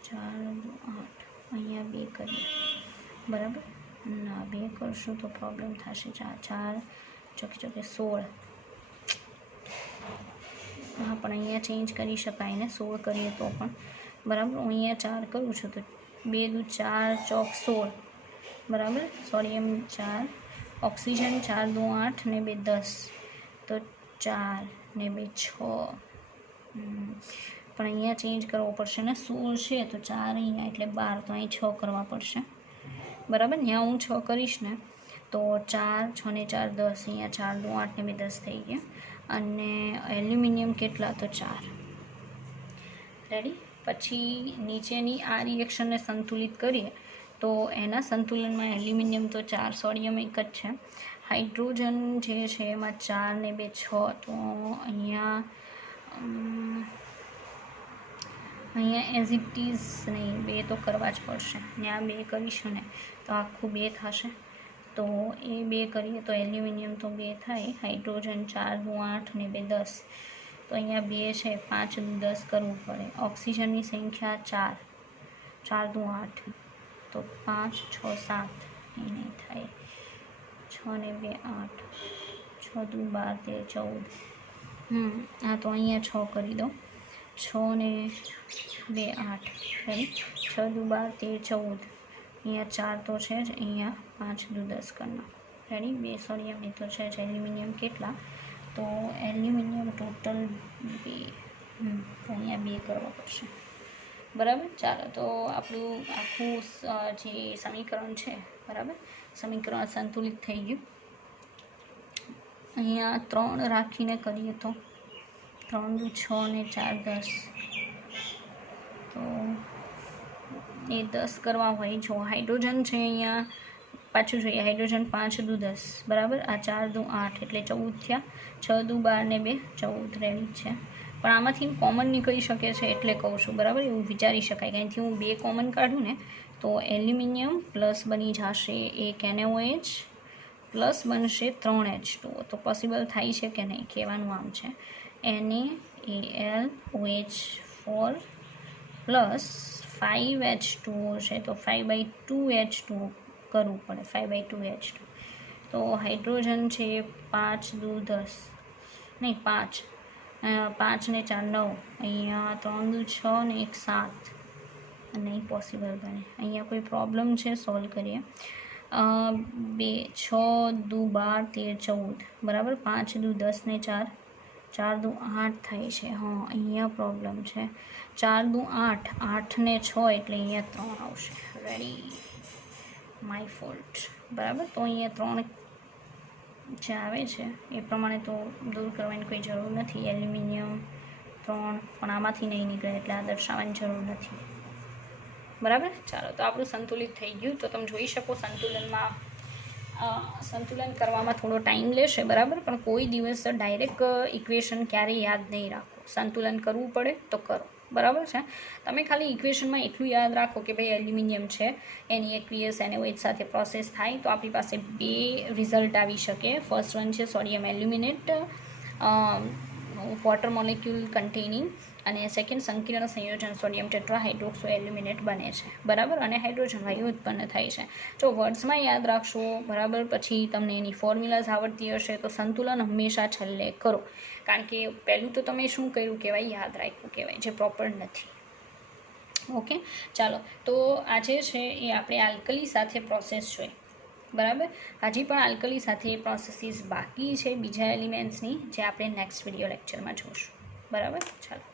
4 8, અહીંયા 2 કરીએ, બરાબર. ના, 2 કરશું તો પ્રોબ્લેમ થશે. 4 ચોકે 16. હા, પણ અહીંયા ચેન્જ કરી શકાય ને, 16 કરીએ તો પણ, બરાબર. હું અહીંયા 4 કરું છું તો 2 દુ 4 ચોક 16, બરાબર. સોડિયમ 4, ઓક્સિજન 4 દુ 8 ને 2 10, તો 4 ને 2 6. પણ અહીંયા ચેન્જ કરવો પડશે ને, 16 છે તો 4 અહીંયા એટલે 12, તો અહીં 6 કરવા પડશે, બરાબર. ત્યાં હું 6 કરીશ ને તો 4 6 ને 4 10, અહીંયા 4 દુ 8 ને 2 10 થઈ ગયા. અને એલ્યુમિનિયમ કેટલા? તો 4, રેડી. પછી નીચેની આ રિએક્શનને સંતુલિત કરીએ તો એના સંતુલનમાં એલ્યુમિનિયમ તો 4, સોડિયમ 1 જ છે. હાઇડ્રોજન જે છે એમાં 4 ને 2 6, તો અહીંયા એઝ ઇટ ઇઝ નહીં, 2 તો કરવા જ પડશે. ત્યાં 2 કરીશું ને તો આખું 2 થશે. તો એ 2 કરીએ તો એલ્યુમિનિયમ તો 2 થાય. હાઇડ્રોજન 4 દુ 8 ને 2 10, તો અહીંયા 2 છે, 5 દુ 10 કરવું પડે. ઓક્સિજનની સંખ્યા 4, 4 દુ 8, તો 5 6 7, એ નહીં થાય. 6 ને 2 8, 6 દુ 12 13 14. હા, તો અહીંયા 6 કરી દો. 6 ને 2 8, રેડી. 6 દુ 12 13 14, અહીંયા 4 તો છે જ, અહીંયા 5 દુ 10 કરના, રેડી. 2 સોડિયમ એ તો છે જ. એલ્યુમિનિયમ કેટલા? તો એલ્યુમિનિયમ ટોટલ 2, તો અહીંયા 2 કરવા પડશે, બરાબર. ચાલો, તો આપણું આખું જે સમીકરણ છે, બરાબર, સમીકરણ સંતુલિત થઈ ગયું. અહીંયા 3 રાખીને કરીએ તો 3 દુ 6 ને 4 10, તો એ 10 કરવા હોય. જો હાઇડ્રોજન છે અહીંયા પાછું જોઈએ, હાઇડ્રોજન 5 દુ 10, બરાબર. આ 4 દુ 8 એટલે 14 થયા. 6 દુ 12 ને 2 14, રેડી છે. પણ આમાંથી કોમન નીકળી શકે છે એટલે કહું છું, બરાબર. એવું વિચારી શકાય, અહીંથી હું 2 કોમન કાઢું ને તો એલ્યુમિનિયમ પ્લસ બની જશે એક NaOH, પ્લસ બનશે 3H2O. તો પોસિબલ થાય છે કે નહીં, કહેવાનું આમ છે. NaAlOH4 પ્લસ 5H2O છે, તો 5/2H2O કરવું પડે, 5/2H2. તો હાઇડ્રોજન છે 5 દુ 10, નહીં 5, 5 ને 4 9, અહીંયા 3 દુ 6 ને 1 7, નહીં પોસિબલ બને. અહીંયા કોઈ પ્રોબ્લેમ છે, સોલ્વ કરીએ. 2 6 દુ 12 13 14, બરાબર. 5 દુ 10 ને 4, 4 દુ 8 થાય છે. હા, અહીંયા પ્રોબ્લેમ છે. 4 દુ 8, 8 ને 6 એટલે અહીંયા 3 આવશે. Ready, my fault. બરાબર, તો અહીંયા 3 જે આવે છે એ પ્રમાણે તો દૂર કરવાની કોઈ જરૂર નથી. એલ્યુમિનિયમ 3 પણ આમાંથી નહીં નીકળે એટલે આ દર્શાવવાની જરૂર નથી. બરાબર, ચાલો તો આપણું સંતુલિત થઈ ગયું. તો તમે જોઈ શકો સંતુલન કરવામાં થોડો ટાઈમ લેશે. બરાબર, પણ કોઈ દિવસ ડાયરેક્ટ ઇક્વેશન ક્યારેય યાદ નહીં રાખો. સંતુલન કરવું પડે તો કરો. બરાબર છે, તમે ખાલી ઇક્વેશનમાં એટલું યાદ રાખો કે ભાઈ એલ્યુમિનિયમ છે, એની એકવીએસ NaOH સાથે પ્રોસેસ થાય તો આપણી પાસે 2 રિઝલ્ટ આવી શકે. ફર્સ્ટ વન છે sodium aluminate water molecule containing, અને સેકન્ડ સંકીર્ણ સંયોજન સોડિયમ ટેટ્રાહાઇડ્રોક્સો એલ્યુમિનેટ બને છે. બરાબર, અને હાઇડ્રોજન વાયુ ઉત્પન્ન થાય છે. જો વર્ડ્સમાં યાદ રાખશો, બરાબર, પછી તમને એની ફોર્મ્યુલાઝ આવડતી હશે તો સંતુલન હંમેશા છેલ્લે કરો. કારણ કે પહેલું તો તમે શું કર્યું કહેવાય, યાદ રાખ્યું કહેવાય, જે પ્રોપર નથી. ઓકે, ચાલો તો આજે છે એ આપણે આલ્કલી સાથે પ્રોસેસ જોઈ. બરાબર, હજી પણ આલ્કલી સાથે પ્રોસેસીસ બાકી છે બીજા એલિમેન્ટ્સની, જે આપણે નેક્સ્ટ વિડીયો લેક્ચરમાં જોઈશું. બરાબર, ચાલો.